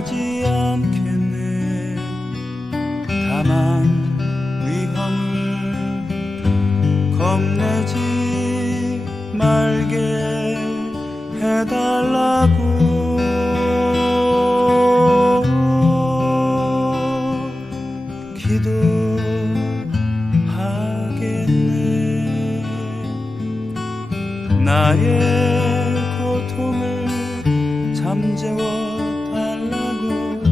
기도하지 않겠네. 다만 위험을 겁내지 말게 해달라고 기도하겠네. 나의 고통을 잠재워 달라고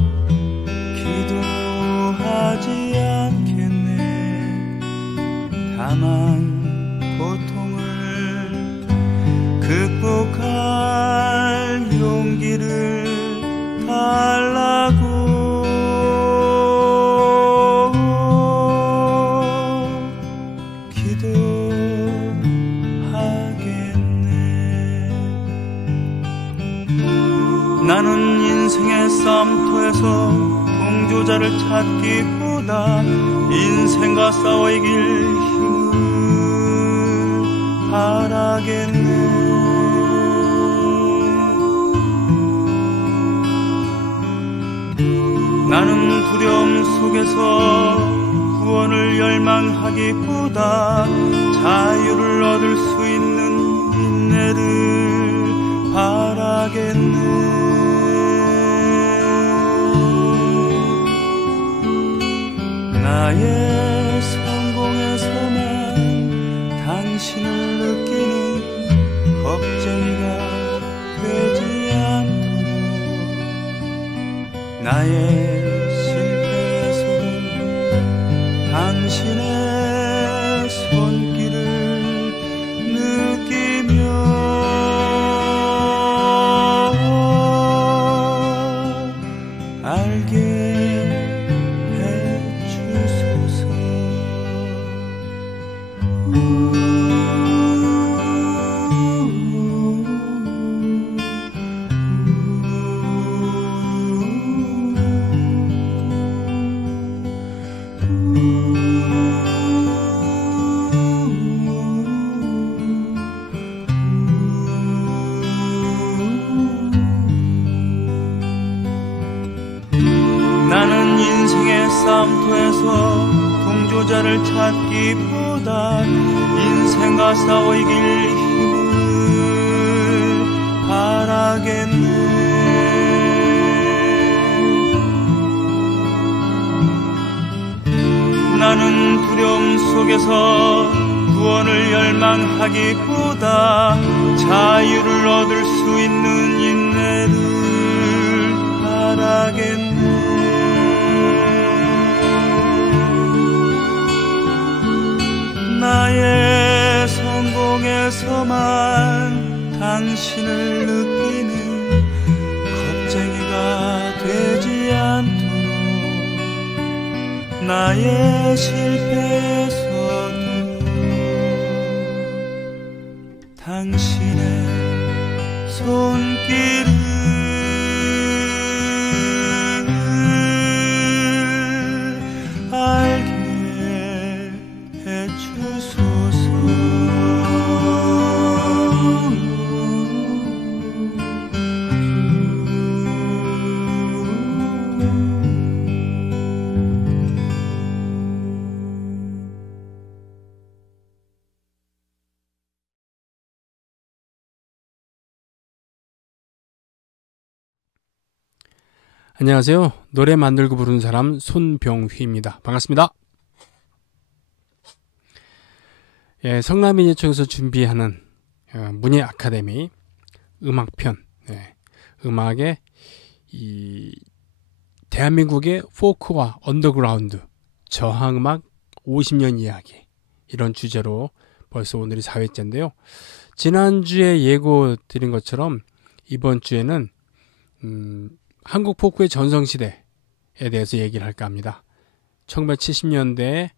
기도하지 않겠네. 다만 고통을 극복할 용기를 달라고 나는 인생의 싸움터에서 동조자를 찾기보다 인생과 싸워 이길 힘을 바라겠네. 나는 두려움 속에서 구원을 열망하기보다 자유를 얻을 수 있는 인내를 바라겠네. 나의 성공에서만 당신을 느끼는 걱정이가 되지 않도록 나의 실패에서도 당신의 손길을 느끼며 알게 나는 인생의 싸움터에서 동조자를 찾기보다 인생과 싸워 이길 힘을 바라겠네. 나는 두려움 속에서 구원을 열망하기보다 자유를 얻을 수 있는 인내를 바라겠네. 나의 성공에서만 당신을 느끼는 겁쟁이가 되지 않도록 나의 실패에서도 당신의 손길을 알게 해주소서. 안녕하세요. 노래 만들고 부르는 사람 손병휘입니다. 반갑습니다. 예, 성남민예총에서 준비하는 문예 아카데미 음악편, 음악의 대한민국의 포크와 언더그라운드 저항음악 50년 이야기, 이런 주제로 벌써 오늘이 4회째인데요. 지난주에 예고 드린 것처럼 이번 주에는 한국 포크의 전성시대에 대해서 얘기를 할까 합니다. 1970년대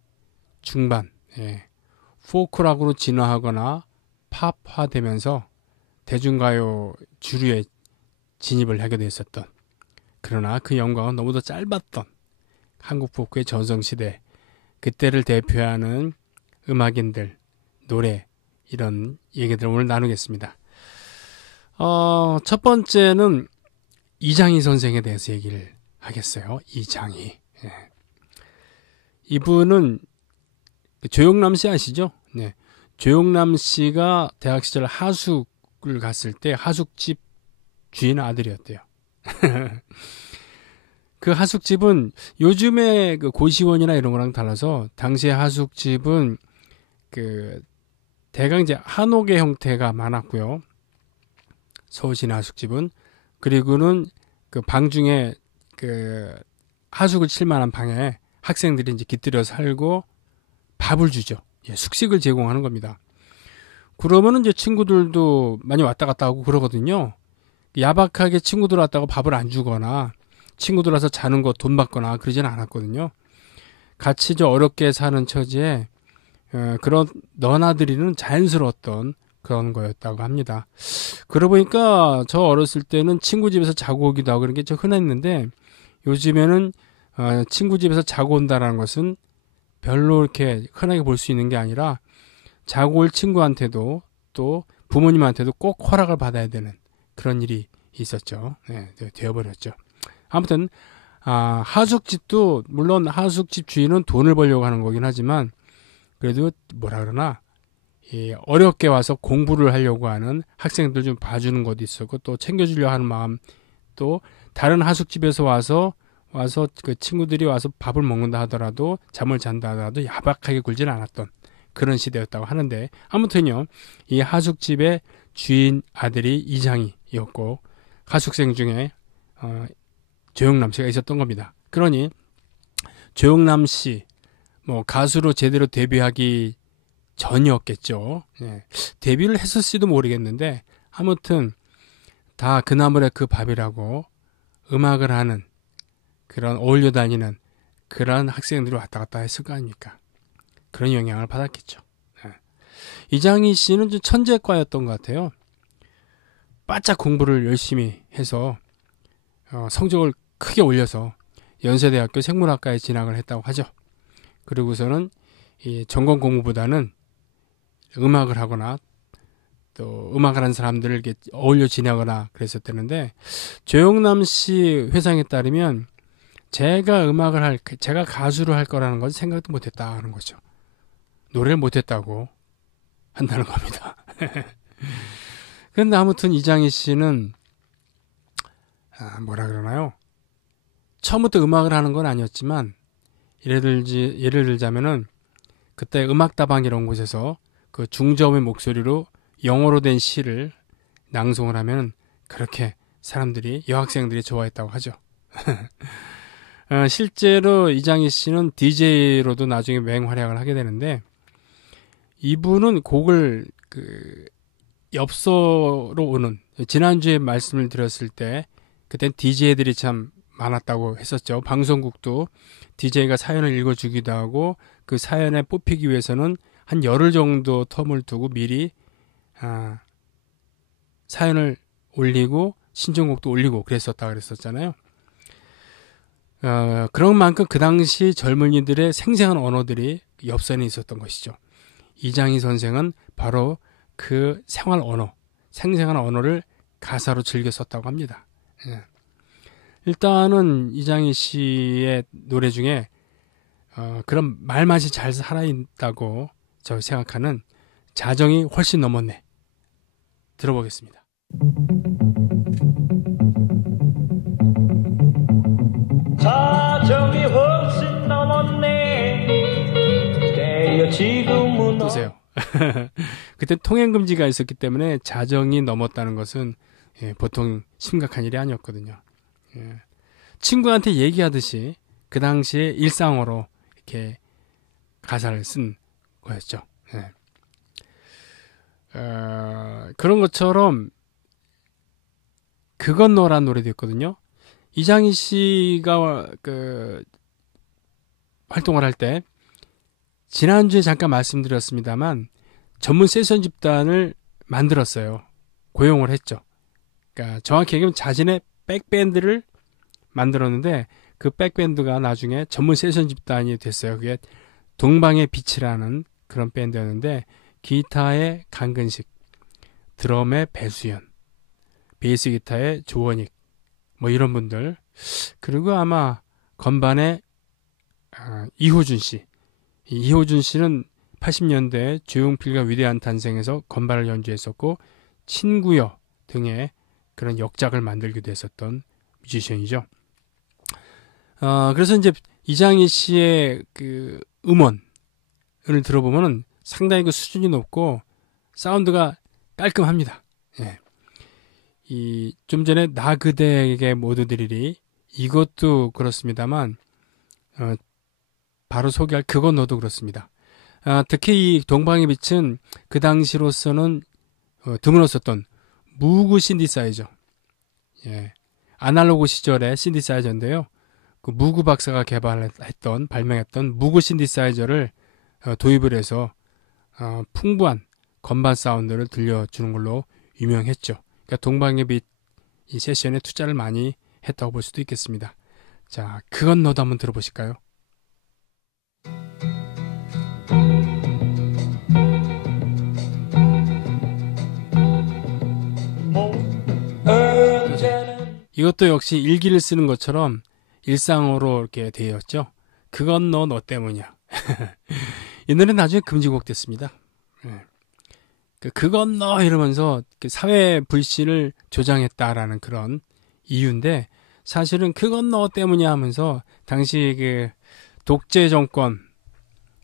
중반, 포크락으로 진화하거나 팝화되면서 대중가요 주류에 진입을 하게 됐었던, 그러나 그 영광은 너무도 짧았던 한국 포크의 전성시대, 그때를 대표하는 음악인들, 노래, 이런 얘기들을 오늘 나누겠습니다. 첫 번째는 이장희 선생에 대해서 얘기를 하겠어요. 이장희. 예. 이분은 조영남 씨 아시죠? 네. 조영남 씨가 대학 시절 하숙을 갔을 때 하숙집 주인 아들이었대요. 그 하숙집은 요즘에 그 고시원이나 이런 거랑 달라서 당시에 하숙집은 그 대강 이제 한옥의 형태가 많았고요. 서울시내 하숙집은. 그리고는 그 방 중에 그 하숙을 칠 만한 방에 학생들이 이제 깃들여 살고 밥을 주죠. 예, 숙식을 제공하는 겁니다. 그러면은 이제 친구들도 많이 왔다 갔다 하고 그러거든요. 야박하게 친구들 왔다고 밥을 안 주거나 친구들 와서 자는 거 돈 받거나 그러지는 않았거든요. 같이 저 어렵게 사는 처지에 그런 너나들이는 자연스러웠던 그런 거였다고 합니다. 그러고 보니까 저 어렸을 때는 친구 집에서 자고 오기도 하고 그런 게 좀 흔했는데 요즘에는 친구 집에서 자고 온다는 것은 별로 이렇게 흔하게 볼 수 있는 게 아니라 자고 올 친구한테도 또 부모님한테도 꼭 허락을 받아야 되는 그런 일이 있었죠. 네, 되어버렸죠. 아무튼 하숙집도 물론 하숙집 주인은 돈을 벌려고 하는 거긴 하지만 그래도 뭐라 그러나 어렵게 와서 공부를 하려고 하는 학생들 좀 봐주는 것도 있었고 또 챙겨주려 하는 마음 또 다른 하숙집에서 와서 그 친구들이 와서 밥을 먹는다 하더라도 잠을 잔다 하더라도 야박하게 굴진 않았던 그런 시대였다고 하는데 아무튼요 이 하숙집의 주인 아들이 이장희였고 하숙생 중에 조영남 씨가 있었던 겁니다. 그러니 조영남 씨 뭐 가수로 제대로 데뷔하기 전이었겠죠. 예. 데뷔를 했을지도 모르겠는데 아무튼 다 그나물의 그 밥이라고 음악을 하는 그런 어울려 다니는 그런 학생들이 왔다 갔다 했을 거 아닙니까? 그런 영향을 받았겠죠. 예. 이장희 씨는 좀 천재과였던 것 같아요. 바짝 공부를 열심히 해서 성적을 크게 올려서 연세대학교 생물학과에 진학을 했다고 하죠. 그리고서는 이 전공 공부보다는 음악을 하거나 또 음악을 하는 사람들을 이렇게 어울려 지내거나 그랬었다는데 조영남 씨 회상에 따르면 제가 가수를 할 거라는 건 생각도 못했다 하는 거죠. 노래를 못했다고 한다는 겁니다. 그런데 아무튼 이장희 씨는 뭐라 그러나요? 처음부터 음악을 하는 건 아니었지만 예를 들자면은 그때 음악다방 이런 곳에서 그 중저음의 목소리로 영어로 된 시를 낭송을 하면 그렇게 사람들이 여학생들이 좋아했다고 하죠. 실제로 이장희 씨는 DJ로도 나중에 맹활약을 하게 되는데 이분은 곡을 그 엽서로 오는 지난주에 말씀을 드렸을 때 그땐 DJ들이 참 많았다고 했었죠. 방송국도 DJ가 사연을 읽어주기도 하고 그 사연에 뽑히기 위해서는 한 열흘 정도 텀을 두고 미리 사연을 올리고 신청곡도 올리고 그랬었잖아요. 그런 만큼 그 당시 젊은이들의 생생한 언어들이 엽선에 있었던 것이죠. 이장희 선생은 바로 그 생생한 언어를 가사로 즐겨 썼다고 합니다. 예. 일단은 이장희 씨의 노래 중에 그런 말맛이 잘 살아있다고 저 생각하는 자정이 훨씬 넘었네. 들어보겠습니다. 자정이 훨씬 넘었네. 그때여 지금은 보세요. 그때 통행금지가 있었기 때문에 자정이 넘었다는 것은 보통 심각한 일이 아니었거든요. 친구한테 얘기하듯이 그 당시에 일상어로 이렇게 가사를 쓴 거였죠. 그런 것처럼 그건 너란 노래도 있거든요. 이장희 씨가 그 활동을 할 때 지난주에 잠깐 말씀드렸습니다만 전문 세션 집단을 만들었어요. 고용을 했죠. 그러니까 정확히 얘기하면 자신의 백밴드를 만들었는데 그 백밴드가 나중에 전문 세션 집단이 됐어요. 그게 동방의 빛이라는 그런 밴드였는데 기타의 강근식, 드럼의 배수연, 베이스 기타의 조원익, 뭐 이런 분들, 그리고 아마 건반에 이호준 씨. 이호준 씨는 80년대 조용필과 위대한 탄생에서 건반을 연주했었고 친구여 등의 그런 역작을 만들기도 했었던 뮤지션이죠. 그래서 이제 이장희 씨의 그 음원을 들어보면은 상당히 그 수준이 높고 사운드가 깔끔합니다. 예. 이 좀 전에 나 그대에게 모두 드리리 이것도 그렇습니다만 바로 소개할 그건 너도 그렇습니다. 특히 이 동방의 빛은 그 당시로서는 드물었었던 무구 신디사이저, 예, 아날로그 시절의 신디사이저인데요. 그 무구 박사가 발명했던 무구 신디사이저를 도입을 해서 풍부한 건반 사운드를 들려주는 걸로 유명했죠. 그러니까 동방의 빛 이 세션에 투자를 많이 했다고 볼 수도 있겠습니다. 자, 그건 너도 한번 들어보실까요? 이것도 역시 일기를 쓰는 것처럼 일상어로 이렇게 되었죠. 그건 너 때문이야. 이 노래 나중에 금지곡 됐습니다. 그건 너 이러면서 사회 불신을 조장했다라는 그런 이유인데 사실은 그건 너 때문이야 하면서 당시 그 독재 정권,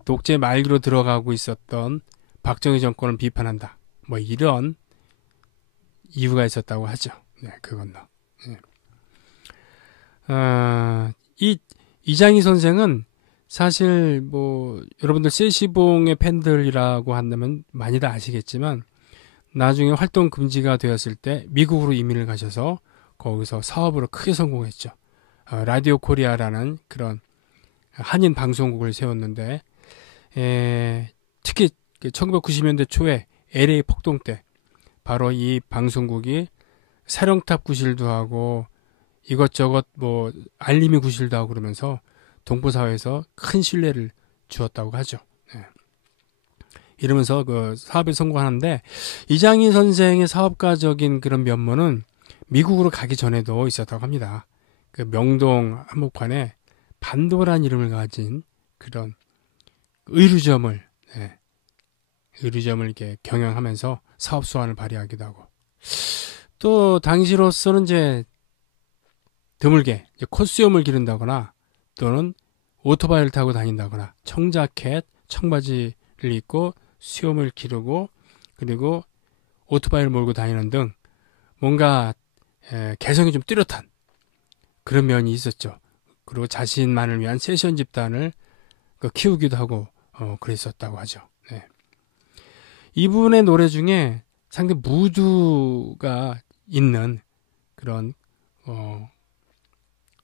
독재 말기로 들어가고 있었던 박정희 정권을 비판한다. 뭐 이런 이유가 있었다고 하죠. 네, 그건 너. 네. 이장희 선생은 사실 뭐 여러분들 세시봉의 팬들이라고 한다면 많이들 아시겠지만 나중에 활동 금지가 되었을 때 미국으로 이민을 가셔서 거기서 사업으로 크게 성공했죠. 라디오 코리아라는 그런 한인 방송국을 세웠는데 특히 1990년대 초에 LA 폭동 때 바로 이 방송국이 사령탑 구실도 하고 이것저것 뭐 알림이 구실도 하고 그러면서 동포사회에서 큰 신뢰를 주었다고 하죠. 네. 이러면서 그 사업에 성공하는데 이장희 선생의 사업가적인 그런 면모는 미국으로 가기 전에도 있었다고 합니다. 그 명동 한복판에 반도라는 이름을 가진 그런 의류점을 이렇게 경영하면서 사업 수완을 발휘하기도 하고 또 당시로서는 이제 드물게 콧수염을 기른다거나 또는 오토바이를 타고 다닌다거나 청자켓, 청바지를 입고 수염을 기르고 그리고 오토바이를 몰고 다니는 등 뭔가 개성이 좀 뚜렷한 그런 면이 있었죠. 그리고 자신만을 위한 세션 집단을 키우기도 하고 그랬었다고 하죠. 네. 이분의 노래 중에 상당히 무드가 있는 그런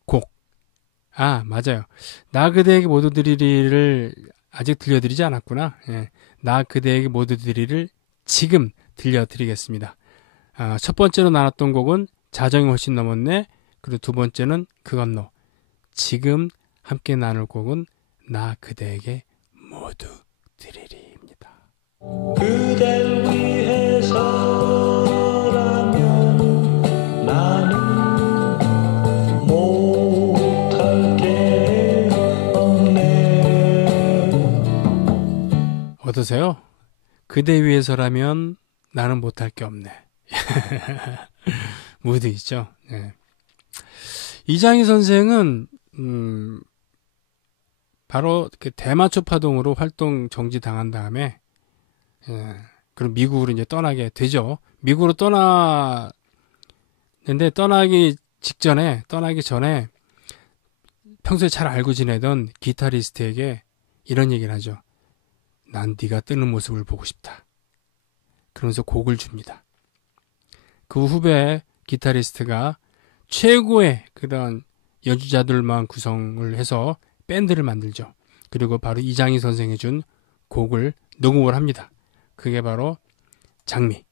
곡. 맞아요. 나 그대에게 모두 드리리를 아직 들려드리지 않았구나. 예. 나 그대에게 모두 드리리를 지금 들려드리겠습니다. 첫 번째로 나눴던 곡은 자정이 훨씬 넘었네. 그리고 두 번째는 그건 너. 지금 함께 나눌 곡은 나 그대에게 모두 드리리입니다. 그댈 위해서라면 나는 못할 게 없네. 어떠세요? 그대 위해서라면 나는 못할 게 없네. 무드 있죠. 네. 이장희 선생은 바로 그 대마초 파동으로 활동 정지당한 다음에 그럼 미국으로 이제 떠나게 되죠. 미국으로 떠나기 전에 평소에 잘 알고 지내던 기타리스트에게 이런 얘기를 하죠. 난 네가 뜨는 모습을 보고 싶다. 그러면서 곡을 줍니다. 그 후배 기타리스트가 최고의 그런 연주자들만 구성을 해서 밴드를 만들죠. 그리고 바로 이장희 선생이 준 곡을 녹음을 합니다. 그게 바로 장미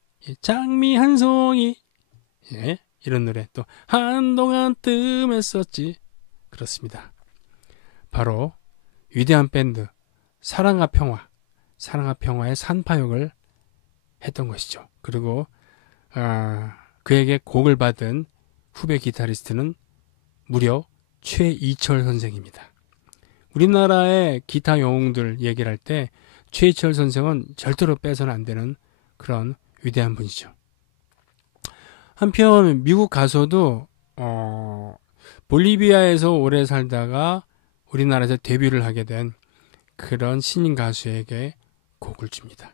한 송이 이런 노래 또 한동안 뜸했었지 그렇습니다. 바로 위대한 밴드 사랑과 평화의 산파역을 했던 것이죠. 그리고 그에게 곡을 받은 후배 기타리스트는 무려 최이철 선생입니다. 우리나라의 기타 영웅들 얘기를 할 때 최이철 선생은 절대로 빼서는 안 되는 그런 위대한 분이죠. 한편 미국 가서도 볼리비아에서 오래 살다가 우리나라에서 데뷔를 하게 된 그런 신인 가수에게 곡을 줍니다.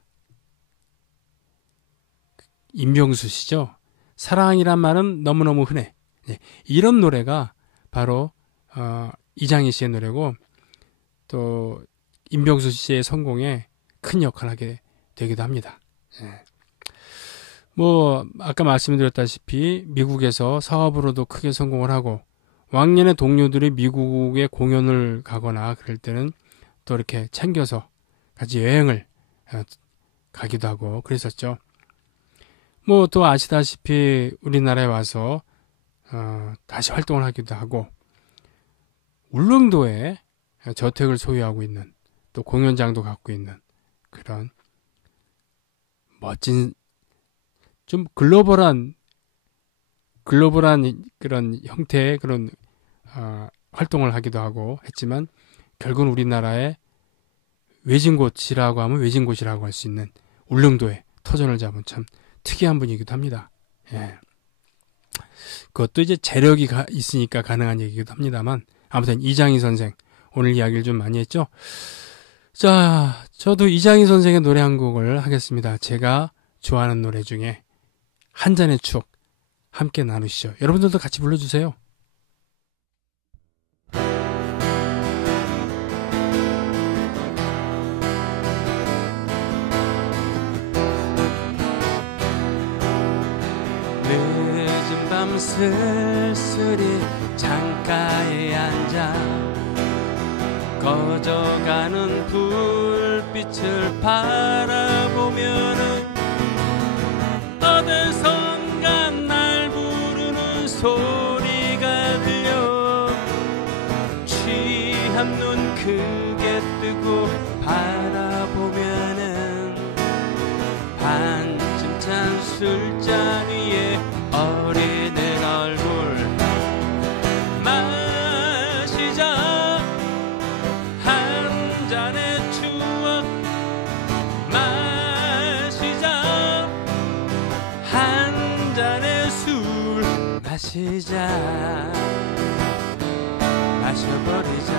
임병수 씨죠. 사랑이란 말은 너무너무 흔해. 네, 이런 노래가 바로 이장희 씨의 노래고 또 임병수 씨의 성공에 큰 역할을 하게 되기도 합니다. 네. 뭐 아까 말씀드렸다시피 미국에서 사업으로도 크게 성공을 하고 왕년의 동료들이 미국에 공연을 가거나 그럴 때는 또 이렇게 챙겨서 같이 여행을 가기도 하고 그랬었죠. 뭐 또 아시다시피 우리나라에 와서 다시 활동을 하기도 하고 울릉도에 저택을 소유하고 있는 또 공연장도 갖고 있는 그런 멋진 좀 글로벌한 그런 형태의 그런 활동을 하기도 하고 했지만 결국은 우리나라의 외진곳이라고 하면 외진곳이라고 할 수 있는 울릉도에 터전을 잡은 참 특이한 분이기도 합니다. 예. 그것도 이제 재력이 있으니까 가능한 얘기기도 합니다만 아무튼 이장희 선생 오늘 이야기를 좀 많이 했죠. 자, 저도 이장희 선생의 노래 한 곡을 하겠습니다. 제가 좋아하는 노래 중에 한 잔의 추억 함께 나누시죠. 여러분들도 같이 불러주세요. 늦은 밤 쓸쓸히 창가에 앉아 꺼져가는 불빛을 바라보면은 어디선가 날 부르는 소리가 들려 취한 눈 크게 뜨고 바라보면은 반쯤 찬 술잔 위에 어린애 얼굴 마시자 한 잔의 추억 마시자 한 잔의 술 마시자 마셔버리자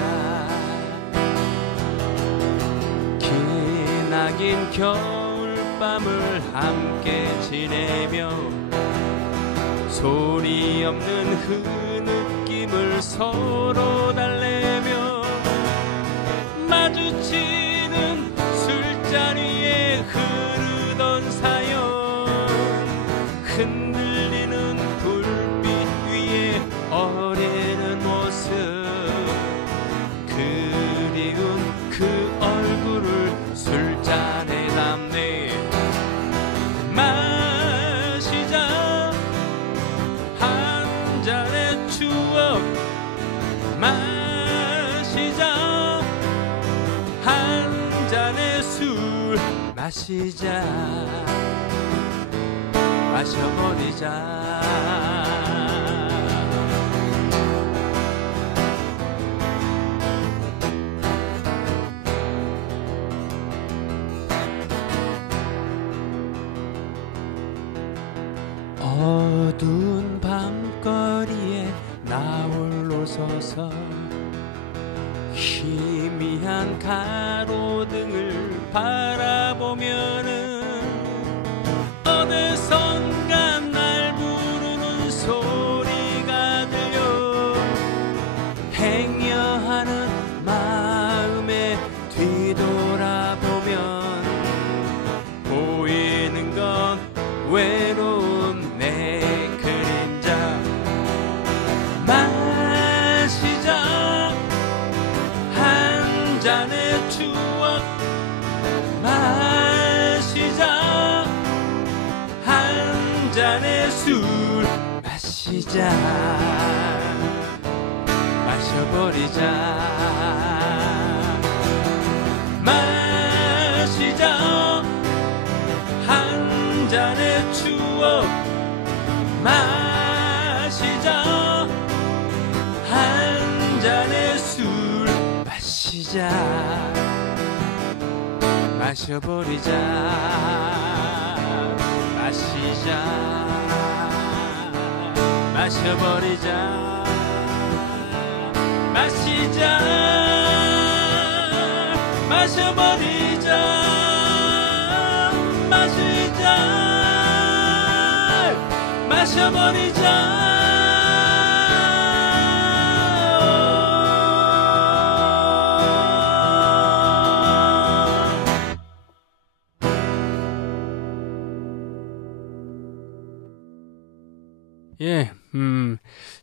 기나긴 겨울밤을 함께 지내며 소리 없는 흐느낌을 서로 달래며 마주치는 술자리에 흐르던 사연 흔들리는 불빛 위에 어리는 모습 그리운 그 얼굴을 술잔에 담네 마시자 한 잔의 추억 마시자 한 잔의 술 마시자 마셔버리자 어두운 밤거리에 나 홀로 서서 희미한 가로등을 바라보면은 어디선가 날 부르는 소리가 들려 행여하는 마음에 뒤돌아보면 보이는 건 외로운 내 그림자 마시자 한 잔의 추억 마시자 한 잔의 술 마시자 마셔버리자 마시자 한 잔의 추억 마시자 마시자 마셔버리자 마시자 마셔버리자 마시자 마셔버리자 마시자 마셔버리자 예,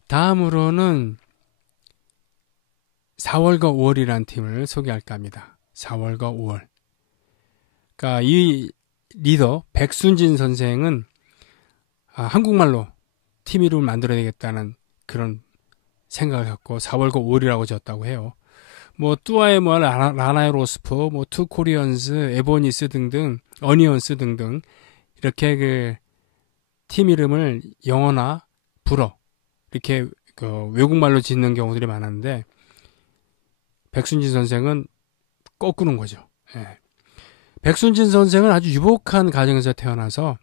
다음으로는 4월과 5월이라는 팀을 소개할까 합니다. 4월과 5월. 그러니까 이 리더 백순진 선생은 한국말로 팀 이름을 만들어야 되겠다는 그런 생각을 갖고 4월과 5월이라고 지었다고 해요. 뭐 뚜아에모아, 라나의 로스포, 뭐 투코리언스, 에보니스 등등, 어니언스 등등 이렇게 그 팀 이름을 영어나 불어 이렇게 그 외국말로 짓는 경우들이 많았는데 백순진 선생은 거꾸는 거죠. 예. 백순진 선생은 아주 유복한 가정에서 태어나서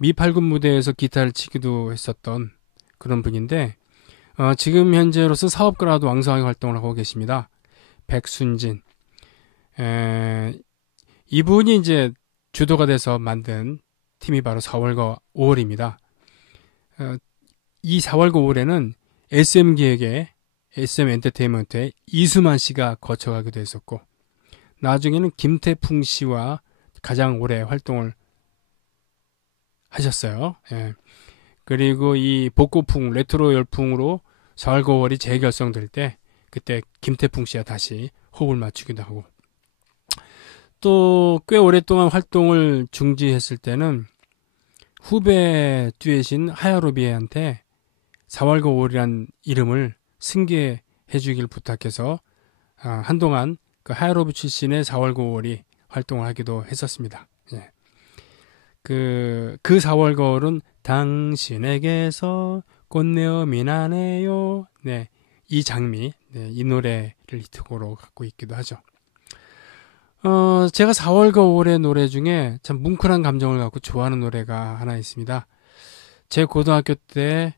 미8군 무대에서 기타를 치기도 했었던 그런 분인데 지금 현재로서 사업가라도 왕성하게 활동을 하고 계십니다. 백순진. 이분이 이제 주도가 돼서 만든 팀이 바로 4월과 5월입니다. 이 4월과 5월에는 SM기획의 SM엔터테인먼트의 이수만 씨가 거쳐가기도 했었고 나중에는 김태풍 씨와 가장 오래 활동을 하셨어요. 예. 그리고 이 복고풍, 레트로 열풍으로 4월과 5월이 재결성될 때 그때 김태풍 씨와 다시 호흡을 맞추기도 하고 또 꽤 오랫동안 활동을 중지했을 때는 후배 듀엣인 하야로비에한테 4월과 5월이라는 이름을 승계해 주길 부탁해서 한동안 그 하야로비 출신의 4월과 5월이 활동을 하기도 했었습니다. 예. 그 4월과 5월은 당신에게서 꽃내음이 나네요. 네, 이 장미, 네, 이 노래를 히트곡으로 갖고 있기도 하죠. 제가 4월과 5월의 노래 중에 참 뭉클한 감정을 갖고 좋아하는 노래가 하나 있습니다. 제 고등학교 때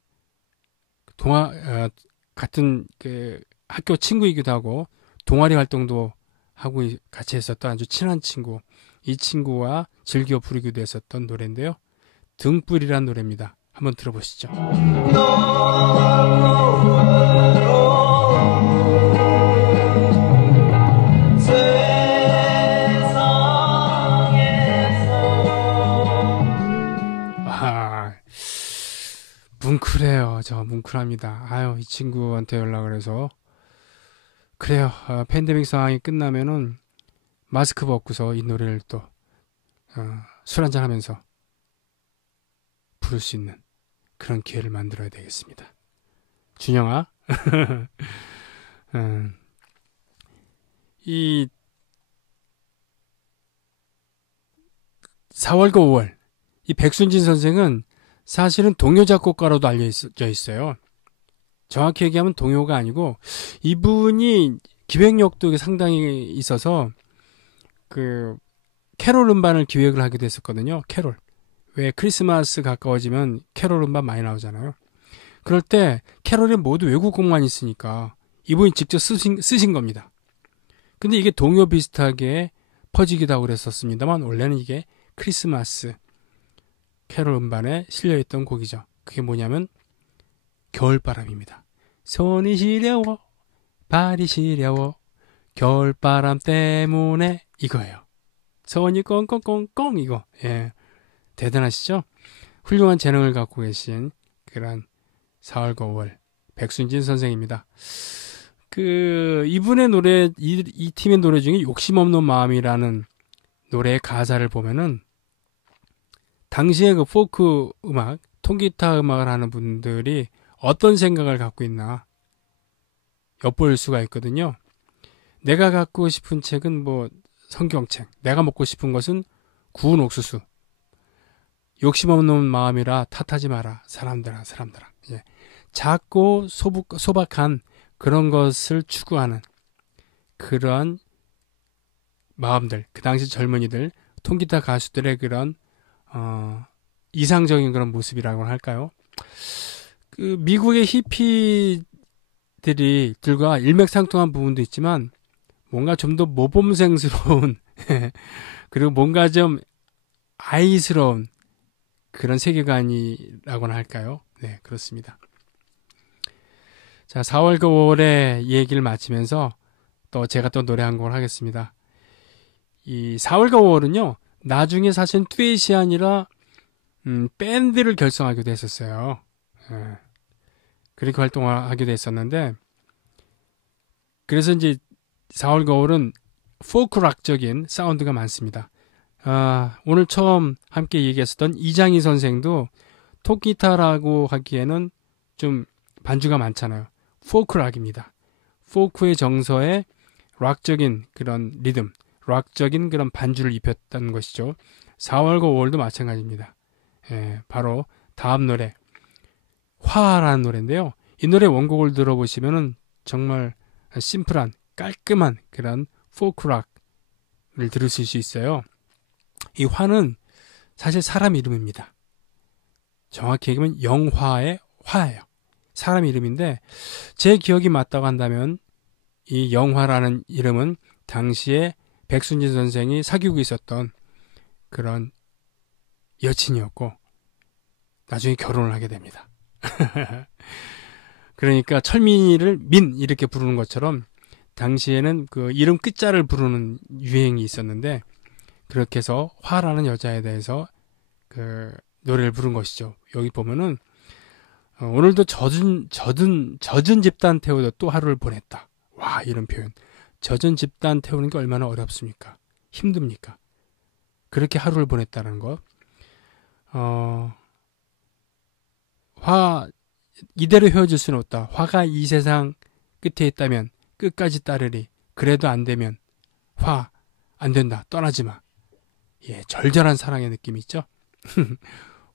같은 그 학교 친구이기도 하고 동아리 활동도 하고 같이 했었던 아주 친한 친구, 이 친구와 즐겨 부르기도 했었던 노래인데요. 등불이란 노래입니다. 한번 들어보시죠. 뭉클해요. 저 뭉클합니다. 아유, 이 친구한테 연락을 해서 그래요. 팬데믹 상황이 끝나면은 마스크 벗고서 이 노래를 또 술 한잔 하면서 부를 수 있는 그런 기회를 만들어야 되겠습니다. 준영아. 이 4월과 5월 이 백순진 선생은 사실은 동요 작곡가로도 알려져 있어요. 정확히 얘기하면 동요가 아니고 이분이 기획력도 상당히 있어서 그 캐롤 음반을 기획을 하기도 했었거든요. 캐롤. 왜 크리스마스 가까워지면 캐롤 음반 많이 나오잖아요. 그럴 때 캐롤이 모두 외국곡만 있으니까 이분이 직접 쓰신 겁니다. 근데 이게 동요 비슷하게 퍼지기도 하고 그랬었습니다만 원래는 이게 크리스마스 캐롤 음반에 실려있던 곡이죠. 그게 뭐냐면 겨울바람입니다. 손이 시려워 발이 시려워 겨울바람 때문에 이거예요. 손이 꽁꽁꽁꽁 이거. 예, 대단하시죠? 훌륭한 재능을 갖고 계신 그런 4월과 5월 백순진 선생입니다. 이분의 노래 이 팀의 노래 중에 욕심 없는 마음이라는 노래의 가사를 보면은 당시에 그 포크 음악, 통기타 음악을 하는 분들이 어떤 생각을 갖고 있나 엿볼 수가 있거든요. 내가 갖고 싶은 책은 뭐 성경책, 내가 먹고 싶은 것은 구운 옥수수, 욕심 없는 마음이라 탓하지 마라, 사람들아. 예. 작고 소박한 그런 것을 추구하는 그런 마음들, 그 당시 젊은이들, 통기타 가수들의 그런 이상적인 그런 모습이라고 할까요? 그 미국의 히피들과 일맥상통한 부분도 있지만 뭔가 좀 더 모범생스러운 그리고 뭔가 좀 아이스러운 그런 세계관이라고나 할까요? 네, 그렇습니다. 자, 4월과 5월의 얘기를 마치면서 또 제가 또 노래 한 곡을 하겠습니다. 이 4월과 5월은요, 나중에 사실 듀엣이 아니라 밴드를 결성하기도 했었어요. 예. 그렇게 활동하기도 했었는데, 그래서 이제 4월과 5월은 포크락적인 사운드가 많습니다. 오늘 처음 함께 얘기했었던 이장희 선생도 통기타라고 하기에는 좀 반주가 많잖아요. 포크락입니다. 포크의 정서에 락적인 그런 리듬, 락적인 그런 반주를 입혔다는 것이죠. 4월과 5월도 마찬가지입니다. 예, 바로 다음 노래 화라는 노래인데요. 이 노래 원곡을 들어보시면은 정말 심플한 깔끔한 그런 포크락을 들으실 수 있어요. 이 화는 사실 사람 이름입니다. 정확히 얘기하면 영화의 화예요. 사람 이름인데 제 기억이 맞다고 한다면 이 영화라는 이름은 당시에 백순진 선생이 사귀고 있었던 그런 여친이었고 나중에 결혼을 하게 됩니다. 그러니까 철민이를 민 이렇게 부르는 것처럼 당시에는 그 이름 끝자를 부르는 유행이 있었는데 그렇게 해서 화라는 여자에 대해서 그 노래를 부른 것이죠. 여기 보면은 오늘도 젖은 집단 태우듯 또 하루를 보냈다. 와, 이런 표현. 젖은 집단 태우는 게 얼마나 어렵습니까? 힘듭니까? 그렇게 하루를 보냈다는 것. 화 이대로 헤어질 수는 없다. 화가 이 세상 끝에 있다면 끝까지 따르리. 그래도 안 되면 화 안 된다. 떠나지 마. 예, 절절한 사랑의 느낌이 있죠?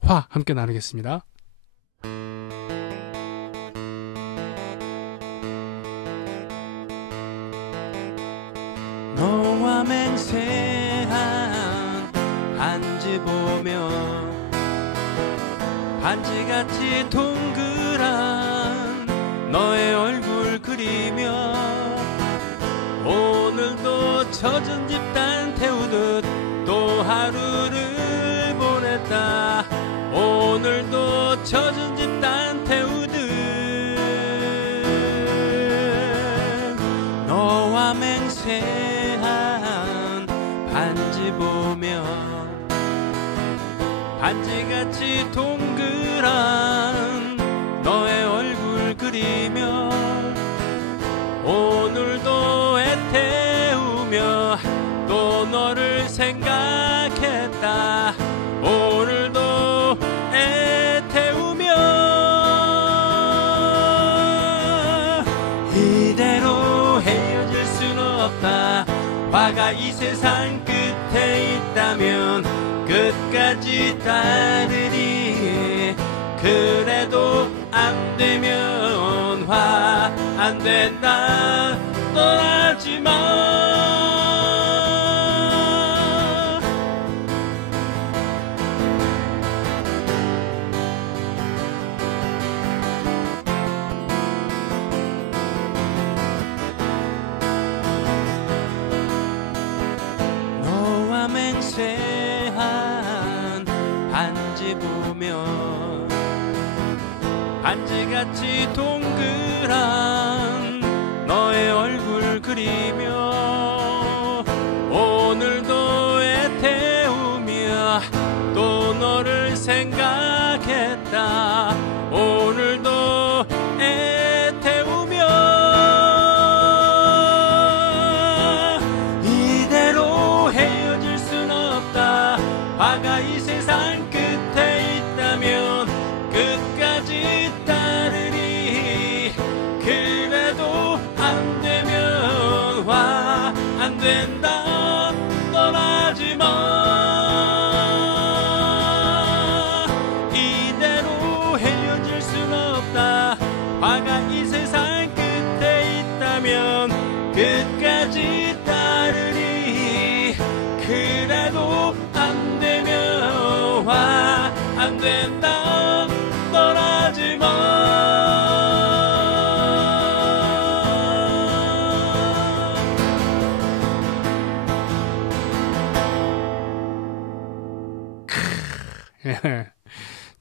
화 함께 나누겠습니다. 너와 맹세한 반지 보며 반지같이 동그란 너의 얼굴 그리며 오늘도 젖은 집단 태우듯 또 하루를 보냈다. 오늘도 젖은 집단 태우듯 너와 맹세한 반지 보며 반지같이 동그란 너의 얼굴 그리며 오늘도 애태우며 또 너를 생각했다. 오늘도 애태우며 이대로 헤어질 순 없다. 화가 이 세상 끝에 있다면 끝까지 따르리. 그래도 안 되면 화 안 된다. 떠나지 마. 너와 맹세한 반지 보며 반지같이 동그란 너의 얼굴 그리며 오늘도 애태우며 또 너를 생각했다. 오늘도 애태우며 이대로 헤어질 순 없다. 화가 이 세상 끝에 있다면 끝까지 따르리. 그래도 안 되면 화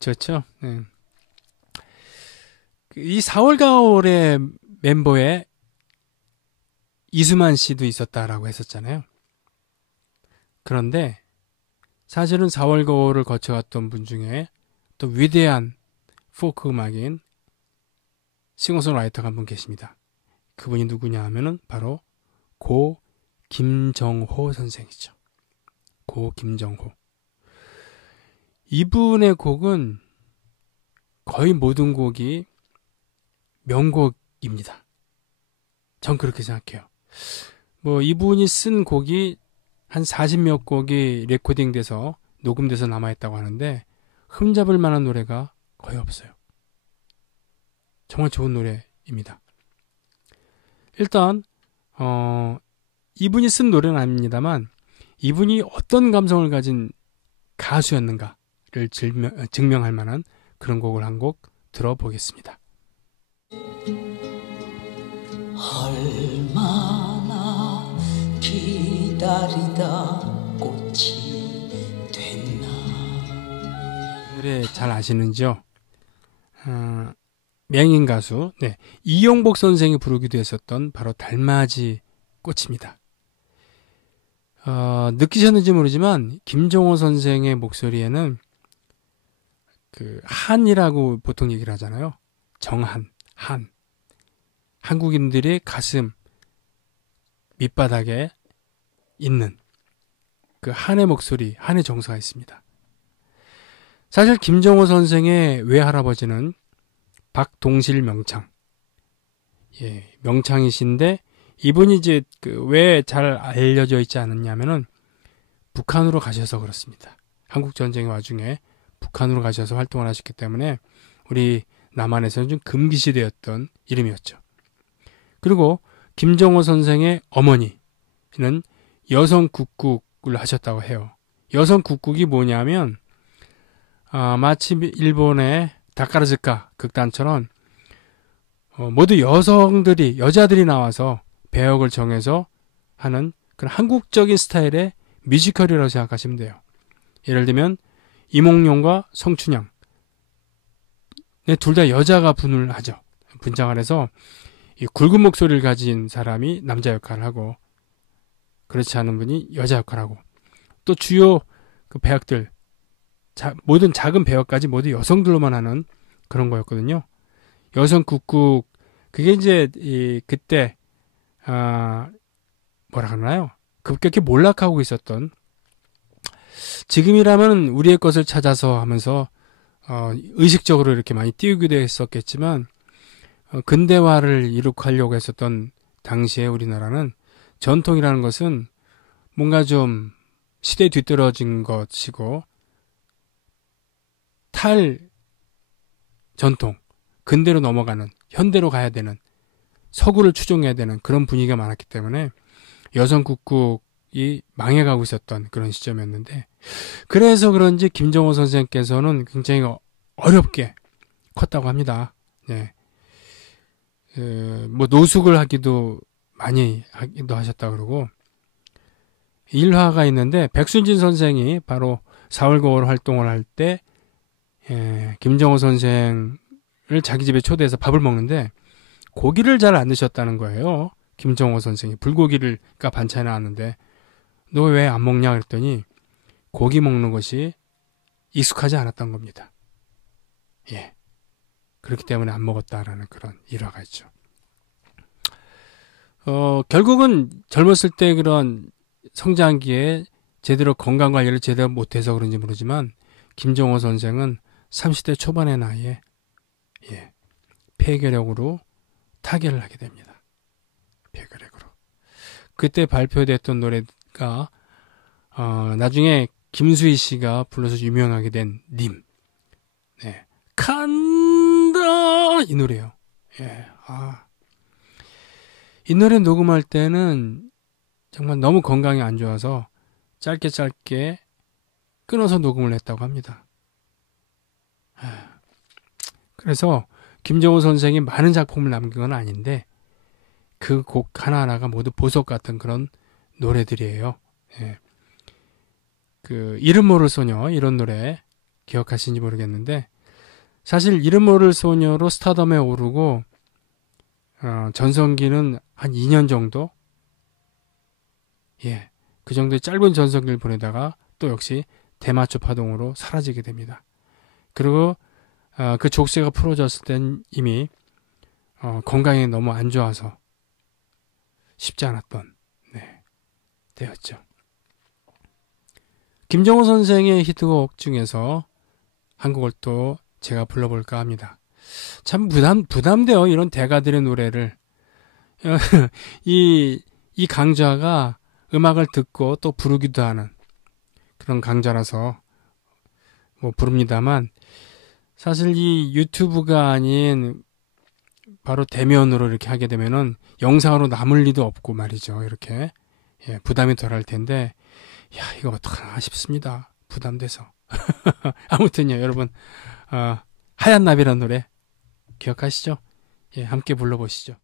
좋죠. 네. 이 4월 가을의 멤버에 이수만 씨도 있었다라고 했었잖아요. 그런데 사실은 4월 가을을 거쳐갔던 분 중에 또 위대한 포크 음악인 싱어송라이터가 한 분 계십니다. 그분이 누구냐 하면은 바로 고 김정호 선생이죠. 고 김정호. 이분의 곡은 거의 모든 곡이 명곡입니다. 전 그렇게 생각해요. 뭐 이분이 쓴 곡이 한 40몇 곡이 레코딩돼서 녹음돼서 남아있다고 하는데 흠잡을 만한 노래가 거의 없어요. 정말 좋은 노래입니다. 일단 이분이 쓴 노래는 아닙니다만 이분이 어떤 감성을 가진 가수였는가를 증명할 만한 그런 곡을 한 곡 들어보겠습니다. 얼마나 기다리다 꽃이 됐나. 노래 잘 아시는지요? 맹인 가수 이용복 선생이 부르기도 했었던 바로 달맞이 꽃입니다. 느끼셨는지 모르지만 김종호 선생의 목소리에는 그 한이라고 보통 얘기를 하잖아요. 정한, 한. 한국인들의 가슴 밑바닥에 있는 그 한의 목소리, 한의 정서가 있습니다. 사실 김종호 선생의 외할아버지는 박동실 명창. 예, 명창이신데 이분이 이제 왜 잘 알려져 있지 않았냐면은 북한으로 가셔서 그렇습니다. 한국 전쟁의 와중에 북한으로 가셔서 활동을 하셨기 때문에 우리 남한에서는 좀 금기시되었던 이름이었죠. 그리고 김정호 선생의 어머니는 여성 국국을 하셨다고 해요. 여성 국국이 뭐냐면 마치 일본의 다카라즈카 극단처럼 모두 여자들이 나와서 배역을 정해서 하는 그런 한국적인 스타일의 뮤지컬이라고 생각하시면 돼요. 예를 들면 이몽룡과 성춘향 둘 다 여자가 분장을 해서 이 굵은 목소리를 가진 사람이 남자 역할을 하고 그렇지 않은 분이 여자 역할을 하고 또 주요 그 배역들 모든 작은 배역까지 모두 여성들로만 하는 그런 거였거든요. 여성 국국 그게 이제 그때 뭐라 그러나요? 급격히 몰락하고 있었던 지금이라면 우리의 것을 찾아서 하면서 의식적으로 이렇게 많이 띄우기도 했었겠지만 근대화를 이룩하려고 했었던 당시에 우리나라는 전통이라는 것은 뭔가 좀 시대에 뒤떨어진 것이고 전통, 근대로 넘어가는, 현대로 가야 되는, 서구를 추종해야 되는 그런 분위기가 많았기 때문에 여성 국국이 망해가고 있었던 그런 시점이었는데 그래서 그런지 김정호 선생께서는 굉장히 어렵게 컸다고 합니다. 네. 뭐 노숙을 많이 하기도 하셨다 그러고 일화가 있는데 백순진 선생이 바로 4월 고월 활동을 할 때 김정호 선생을 자기 집에 초대해서 밥을 먹는데 고기를 잘 안 드셨다는 거예요. 김정호 선생이 불고기가 반찬에 나왔는데 너 왜 안 먹냐 그랬더니 고기 먹는 것이 익숙하지 않았던 겁니다. 예. 그렇기 때문에 안 먹었다라는 그런 일화가 있죠. 결국은 젊었을 때 그런 성장기에 제대로 건강 관리를 제대로 못해서 그런지 모르지만 김정호 선생은 30대 초반의 나이에 폐결핵으로 타결을 하게 됩니다. 폐결핵으로. 그때 발표됐던 노래가 나중에 김수희 씨가 불러서 유명하게 된 님. 네. 간다 이 노래요. 예. 이 노래 녹음할 때는 정말 너무 건강이 안 좋아서 짧게 끊어서 녹음을 했다고 합니다. 그래서 김정호 선생이 많은 작품을 남긴 건 아닌데 그 곡 하나하나가 모두 보석 같은 그런 노래들이에요. 예. 그 이름 모를 소녀 이런 노래 기억하시는지 모르겠는데 사실 이름 모를 소녀로 스타덤에 오르고 전성기는 한 2년 정도 그 정도의 짧은 전성기를 보내다가 또 역시 대마초 파동으로 사라지게 됩니다. 그리고 그 족쇄가 풀어졌을 땐 이미 건강이 너무 안 좋아서 쉽지 않았던 때였죠. 김정호 선생의 히트곡 중에서 한 곡을 또 제가 불러볼까 합니다. 참 부담돼요. 이런 대가들의 노래를. 이 강좌가 음악을 듣고 또 부르기도 하는 그런 강좌라서 뭐 부릅니다만 사실 이 유튜브가 아닌 바로 대면으로 이렇게 하게 되면은 영상으로 남을 리도 없고 말이죠. 이렇게 부담이 덜할 텐데 이거 어떡하나 싶습니다. 부담돼서. 아무튼요, 여러분 하얀 나비라는 노래 기억하시죠? 함께 불러보시죠.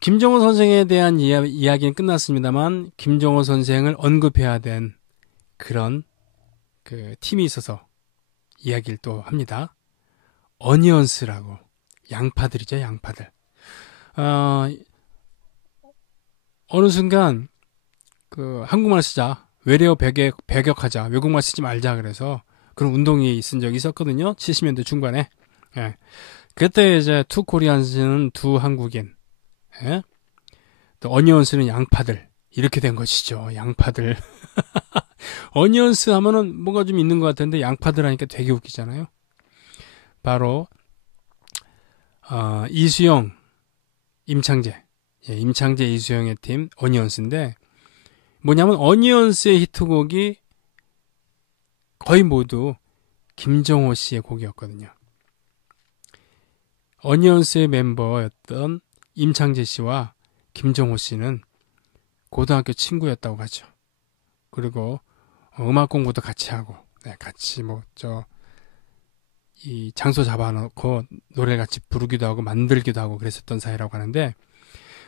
김정호 선생에 대한 이야기는 끝났습니다만 김정호 선생을 언급해야 된 그런 그 팀이 있어서 이야기를 또 합니다. 어니언스라고 양파들이죠, 양파들. 어느 순간 그 한국말 쓰자, 외래어 배격하자, 외국말 쓰지 말자 그래서 그런 운동이 있은 적이 있었거든요. 70년대 중반에. 그때 이제 투 코리안스는 두 한국인, 또 어니언스는 양파들 이렇게 된 것이죠. 양파들. 어니언스 하면은 뭔가 좀 있는 것 같은데 양파들 하니까 되게 웃기잖아요. 바로 이수영, 임창재, 임창재 이수영의 팀 어니언스인데 뭐냐면 어니언스의 히트곡이 거의 모두 김정호 씨의 곡이었거든요. 어니언스의 멤버였던 임창재 씨와 김정호 씨는 고등학교 친구였다고 하죠. 그리고 음악 공부도 같이 하고, 같이 이 장소 잡아놓고 노래 같이 부르기도 하고 만들기도 하고 그랬었던 사이라고 하는데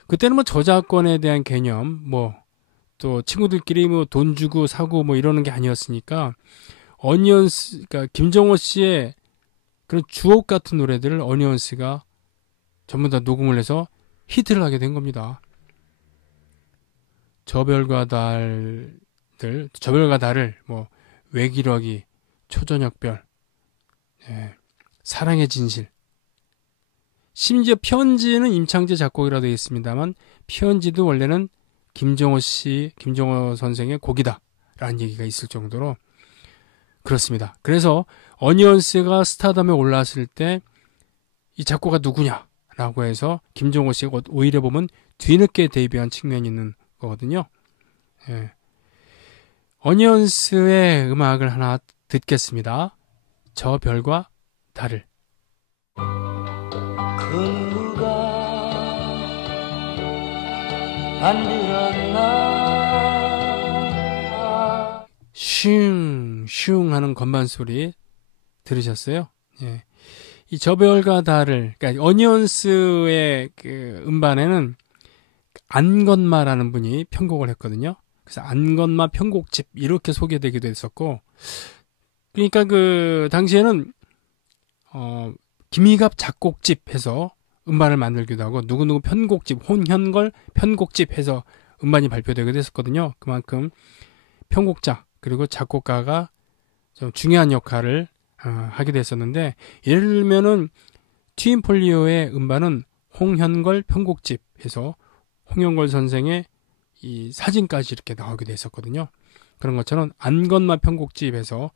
그때는 뭐 저작권에 대한 개념, 또 친구들끼리 돈 주고 사고 이러는 게 아니었으니까 어니언스, 그러니까 김정호 씨의 그런 주옥 같은 노래들을 어니언스가 전부 다 녹음을 해서 히트를 하게 된 겁니다. 저별과 달을, 외기러기, 초저녁별, 사랑의 진실. 심지어 편지는 임창재 작곡이라 되어 있습니다만 편지도 원래는 김정호 선생의 곡이다라는 얘기가 있을 정도로 그렇습니다. 그래서 어니언스가 스타덤에 올랐을 때 이 작곡가 누구냐라고 해서 김정호 씨가 오히려 보면 뒤늦게 데뷔한 측면이 있는 거거든요. 어니언스의 음악을 하나 듣겠습니다. 저 별과 달을. 그 누가 만들었나 슝 하는 건반 소리 들으셨어요? 이 저별과 달을, 그러니까 어니언스의 그 음반에는 안건마라는 분이 편곡을 했거든요. 그래서 안건마 편곡집 이렇게 소개되기도 했었고, 그러니까 그 당시에는 김희갑 작곡집 해서 음반을 만들기도 하고 누구누구 편곡집, 혼현걸 편곡집 해서 음반이 발표되기도 했었거든요. 그만큼 편곡자 그리고 작곡가가 좀 중요한 역할을 하게 됐었는데, 예를 들면은 트윈폴리오의 음반은 홍현걸 편곡집 해서 홍현걸 선생의 이 사진까지 이렇게 나오기도 했었거든요. 그런 것처럼 안건마 편곡집에서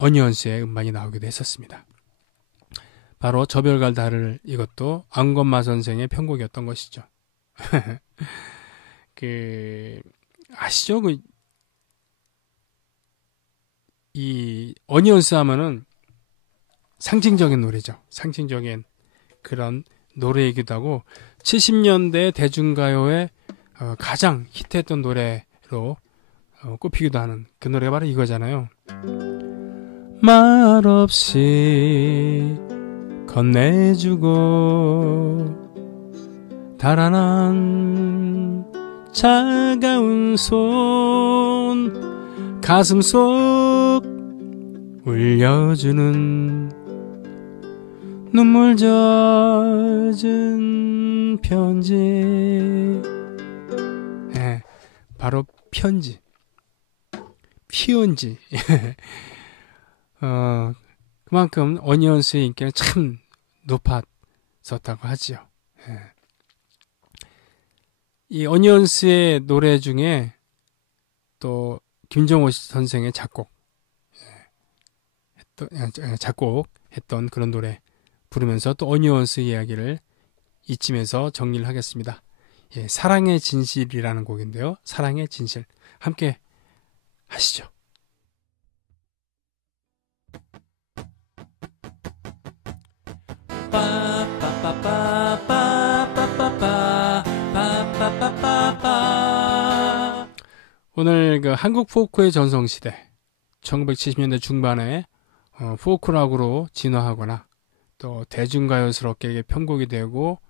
어니언스의 음반이 나오기도 했었습니다. 바로 저별과 달을, 이것도 안건마 선생의 편곡이었던 것이죠. 아시죠? 이 어니언스 하면은 상징적인 노래죠. 상징적인 그런 노래이기도 하고 70년대 대중가요의 가장 히트했던 노래로 꼽히기도 하는 그 노래가 바로 이거잖아요. 말없이 건네주고 달아난 차가운 손 가슴 속 울려주는 눈물 젖은 편지. 네, 바로 편지, 피온지. 그만큼 어니언스의 인기는 참 높았었다고 하지요. 예. 이 어니언스의 노래 중에 또 김정호 선생의 작곡했던 그런 노래 부르면서 또 어니언스 이야기를 이쯤에서 정리를 하겠습니다. 예, 사랑의 진실이라는 곡인데요. 사랑의 진실 함께 하시죠. 오늘 그 한국 포크의 전성시대 1970년대 중반에 포크락으로 진화하거나 또 대중가요스럽게 편곡이 되고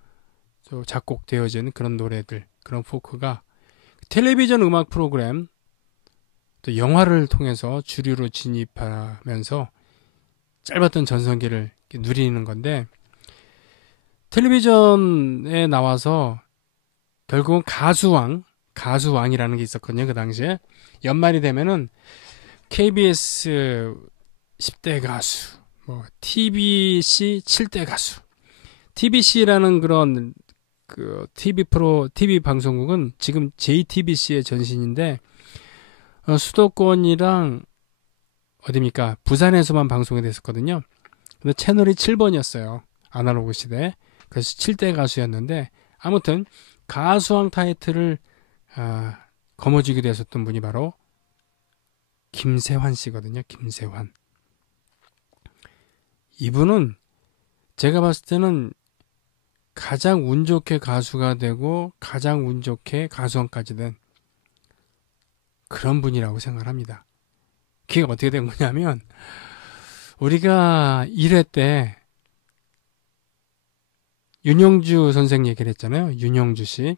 또 작곡되어진 그런 노래들, 그런 포크가 텔레비전 음악 프로그램 또 영화를 통해서 주류로 진입하면서 짧았던 전성기를 누리는 건데, 텔레비전에 나와서 결국은 가수왕이라는 게 있었거든요. 그 당시에 연말이 되면은 KBS 10대 가수, 뭐 TBC 7대 가수, TBC라는 그런 그 TV 방송국은 지금 JTBC의 전신인데 수도권이랑 어디입니까? 부산에서만 방송이 됐었거든요. 근데 채널이 7번이었어요. 아날로그 시대. 그래서 7대 가수였는데, 아무튼 가수왕 타이틀을 거머쥐기도 했었던 분이 바로 김세환 씨거든요. 김세환. 이분은 제가 봤을 때는 가장 운 좋게 가수가 되고 가장 운 좋게 가수왕까지 된 그런 분이라고 생각을 합니다. 그게 어떻게 된 거냐면, 우리가 1회 때 윤영주 선생 얘기를 했잖아요. 윤영주 씨.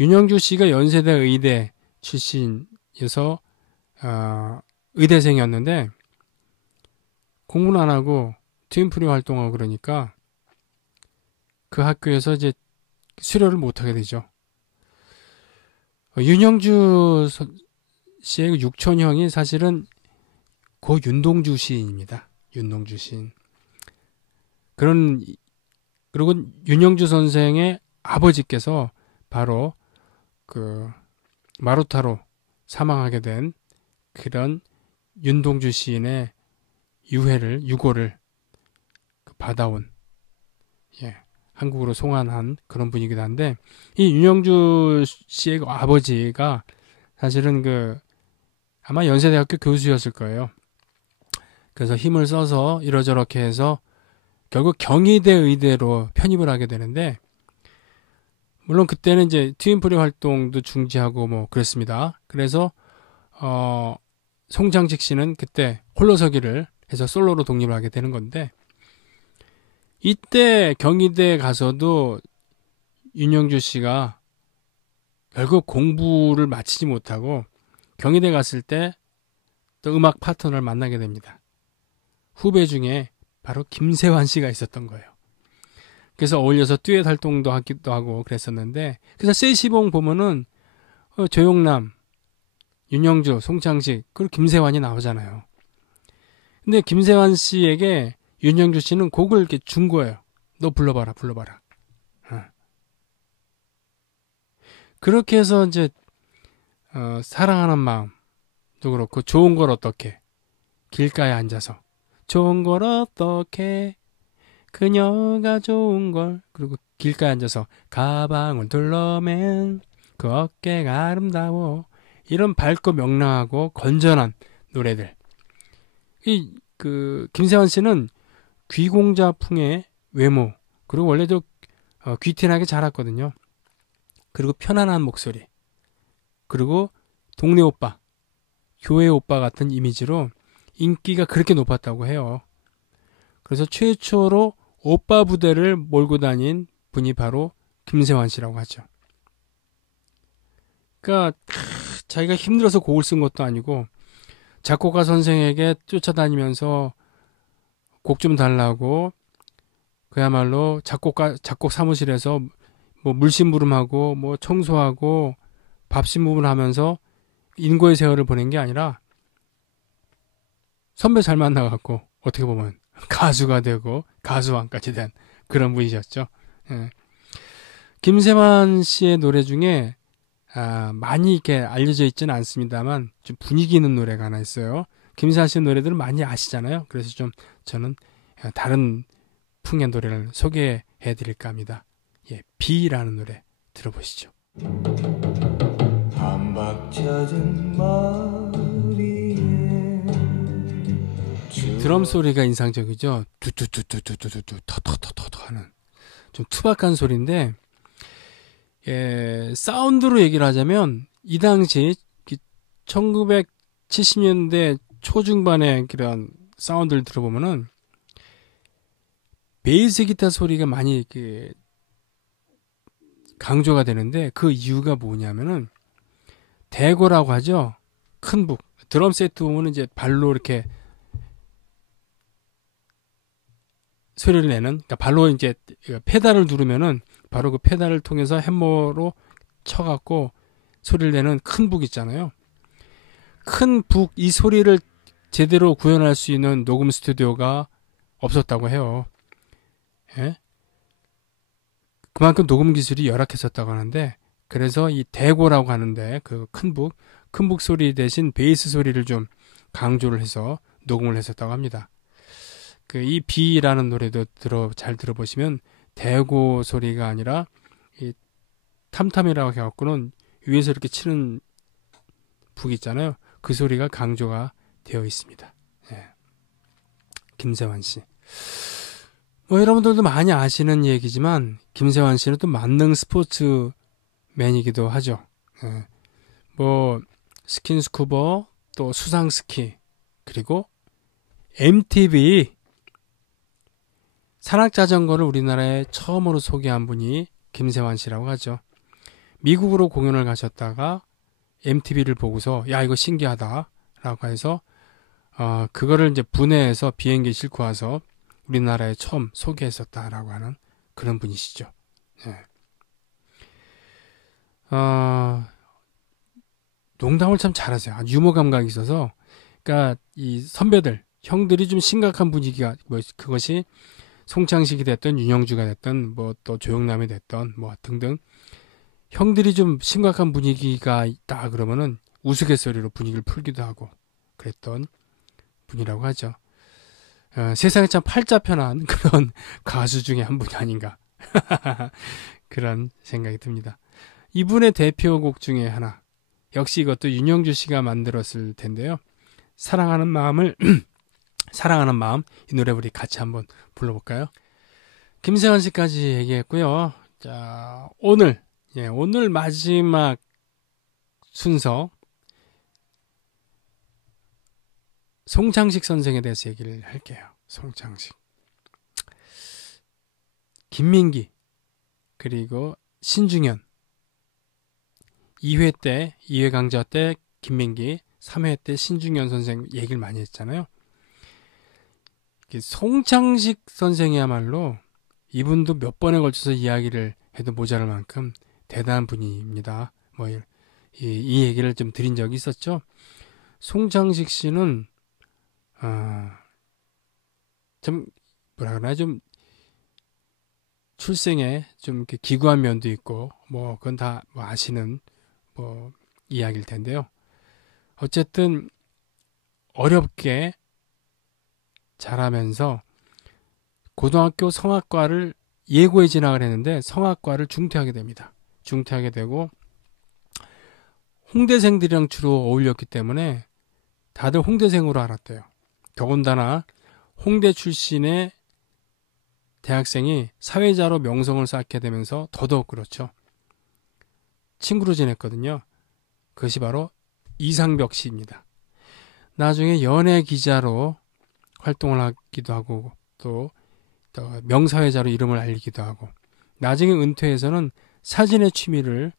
윤영주 씨가 연세대 의대 출신이어서 의대생이었는데 공부는 안 하고 트윈프리 활동하고 그러니까 그 학교에서 이제 수료를 못 하게 되죠. 윤영주 씨의 육촌형이 사실은 고 윤동주 시인입니다. 윤동주 시인. 그리고 윤영주 선생의 아버지께서 바로 그 마루타로 사망하게 된 그런 윤동주 시인의 유고를 받아온, 예, 한국으로 송환한 그런 분이기도 한데, 이 윤영주 씨의 아버지가 사실은 아마 연세대학교 교수였을 거예요. 그래서 힘을 써서 이러저렇게 해서 결국 경희대 의대로 편입을 하게 되는데, 물론 그때는 이제 트윈프리 활동도 중지하고 뭐 그랬습니다. 그래서 송창식 씨는 그때 홀로서기를 해서 솔로로 독립을 하게 되는 건데, 이때 경희대 가서도 윤영주 씨가 결국 공부를 마치지 못하고 경희대 갔을 때 또 음악 파트너를 만나게 됩니다. 후배 중에 바로 김세환 씨가 있었던 거예요. 그래서 어울려서 듀엣 활동도 하기도 하고 그랬었는데, 그래서 세시봉 보면은 조용남, 윤영주, 송창식, 그리고 김세환이 나오잖아요. 근데 김세환 씨에게 윤영주 씨는 곡을 이렇게 준 거예요. 너 불러봐라. 그렇게 해서 이제 사랑하는 마음도 그렇고, 좋은 걸 어떻게, 길가에 앉아서 좋은 걸 어떻게, 그녀가 좋은 걸, 그리고 길가에 앉아서 가방을 둘러맨 그 어깨가 아름다워, 이런 밝고 명랑하고 건전한 노래들. 김세환 씨는 귀공자풍의 외모, 그리고 원래도 귀티나게 자랐거든요. 그리고 편안한 목소리, 그리고 동네 오빠, 교회 오빠 같은 이미지로 인기가 그렇게 높았다고 해요. 그래서 최초로 오빠 부대를 몰고 다닌 분이 바로 김세환 씨라고 하죠. 그러니까 자기가 힘들어서 곡을 쓴 것도 아니고 작곡가 선생에게 쫓아다니면서 곡 좀 달라고 그야말로 작곡 사무실에서 뭐 물심부름하고 뭐 청소하고 밥심부름하면서 인고의 세월을 보낸 게 아니라 선배 잘 만나갖고 어떻게 보면 가수가 되고 가수왕까지 된 그런 분이셨죠. 예. 김세환 씨의 노래 중에 많이 이렇게 알려져 있지는 않습니다만 좀 분위기 있는 노래가 하나 있어요. 김세환 씨의 노래들은 많이 아시잖아요. 그래서 좀 저는 다른 풍의 노래를 소개해 드릴까 합니다. 예, 비라는 노래 들어보시죠. 한박젖은 머리에 드럼 소리가 인상적이죠. 두두두두두두두 터터터터 하는 좀 투박한 소리인데 사운드로 얘기를 하자면 이 당시 1970년대 초중반의 그런 사운드를 들어보면은 베이스 기타 소리가 많이 강조가 되는데 그 이유가 뭐냐면은 대고라고 하죠. 큰 북. 드럼 세트 보면은 이제 발로 이렇게 소리를 내는, 그러니까 발로 이제 페달을 누르면은 바로 그 페달을 통해서 햄머로 쳐갖고 소리를 내는 큰 북 있잖아요. 큰 북, 이 소리를 제대로 구현할 수 있는 녹음 스튜디오가 없었다고 해요. 예? 그만큼 녹음 기술이 열악했었다고 하는데, 그래서 이 대고라고 하는데 그 큰 북 소리 대신 베이스 소리를 좀 강조를 해서 녹음을 했었다고 합니다. 이 비라는 노래도 잘 들어보시면 대고 소리가 아니라 이 탐탐이라고 해갖고는 위에서 이렇게 치는 북 있잖아요. 그 소리가 강조가 되어 있습니다. 예. 김세환 씨. 뭐 여러분들도 많이 아시는 얘기지만 김세환 씨는 또 만능 스포츠맨이기도 하죠. 예. 뭐 스킨스쿠버, 또 수상스키, 그리고 MTV 산악자전거를 우리나라에 처음으로 소개한 분이 김세환 씨라고 하죠. 미국으로 공연을 가셨다가 MTV를 보고서 야 이거 신기하다 라고 해서 그거를 이제 분해해서 비행기 싣고 와서 우리나라에 처음 소개했었다라고 하는 그런 분이시죠. 예. 농담을 참 잘하세요. 유머 감각이 있어서, 그러니까 이 선배들, 형들이 좀 심각한 분위기가 그것이 송창식이 됐든 윤영주가 됐든 뭐 또 조영남이 됐든 뭐 등등 형들이 좀 심각한 분위기가 있다 그러면은 우스갯소리로 분위기를 풀기도 하고 그랬던 분이라고 하죠. 세상에 참 팔자편한 그런 가수 중에 한 분이 아닌가 그런 생각이 듭니다. 이분의 대표곡 중에 하나, 역시 이것도 윤영주 씨가 만들었을 텐데요. 사랑하는 마음, 이 노래 우리 같이 한번 불러볼까요? 김세환 씨까지 얘기했고요. 자, 오늘 마지막 순서 송창식 선생에 대해서 얘기를 할게요. 송창식, 김민기, 그리고 신중현. 2회 강좌 때 김민기, 3회 때 신중현 선생 얘기를 많이 했잖아요. 송창식 선생이야말로 이분도 몇 번에 걸쳐서 이야기를 해도 모자랄 만큼 대단한 분입니다. 뭐 이 얘기를 좀 드린 적이 있었죠. 송창식 씨는 좀 뭐라 그러나 좀 출생에 좀 이렇게 기구한 면도 있고 뭐 그건 다 뭐 아시는 뭐 이야기일 텐데요. 어쨌든 어렵게 자라면서 고등학교 성악과를 예고에 진학을 했는데 성악과를 중퇴하게 됩니다. 중퇴하게 되고 홍대생들이랑 주로 어울렸기 때문에 다들 홍대생으로 알았대요. 더군다나 홍대 출신의 대학생이 사회자로 명성을 쌓게 되면서 더더욱 그렇죠. 친구로 지냈거든요. 그것이 바로 이상벽 씨입니다. 나중에 연예 기자로 활동을 하기도 하고 또 명사회자로 이름을 알리기도 하고 나중에 은퇴해서는 사진의 취미를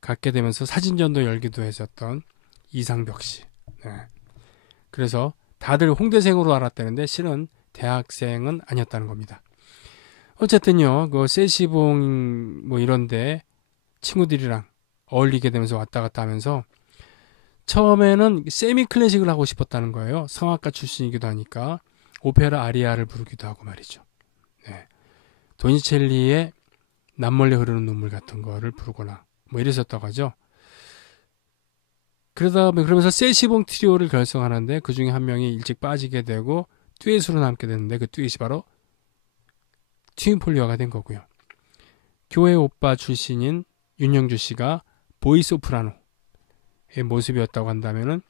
갖게 되면서 사진전도 열기도 했었던 이상벽 씨. 네. 그래서 다들 홍대생으로 알았다는데 실은 대학생은 아니었다는 겁니다. 어쨌든요, 그 세시봉 뭐 이런데 친구들이랑 어울리게 되면서 왔다 갔다 하면서 처음에는 세미 클래식을 하고 싶었다는 거예요. 성악가 출신이기도 하니까 오페라 아리아를 부르기도 하고 말이죠. 네. 도니첼리의 남몰래 흐르는 눈물 같은 거를 부르거나 뭐 이랬었다고 하죠. 그러면서 세시봉 트리오를 결성하는데 그 중에 한 명이 일찍 빠지게 되고 듀엣으로 남게 됐는데 그 듀엣이 바로 트윈폴리오가 된 거고요. 교회 오빠 출신인 윤영주 씨가 보이스 소프라노의 모습이었다고 한다면은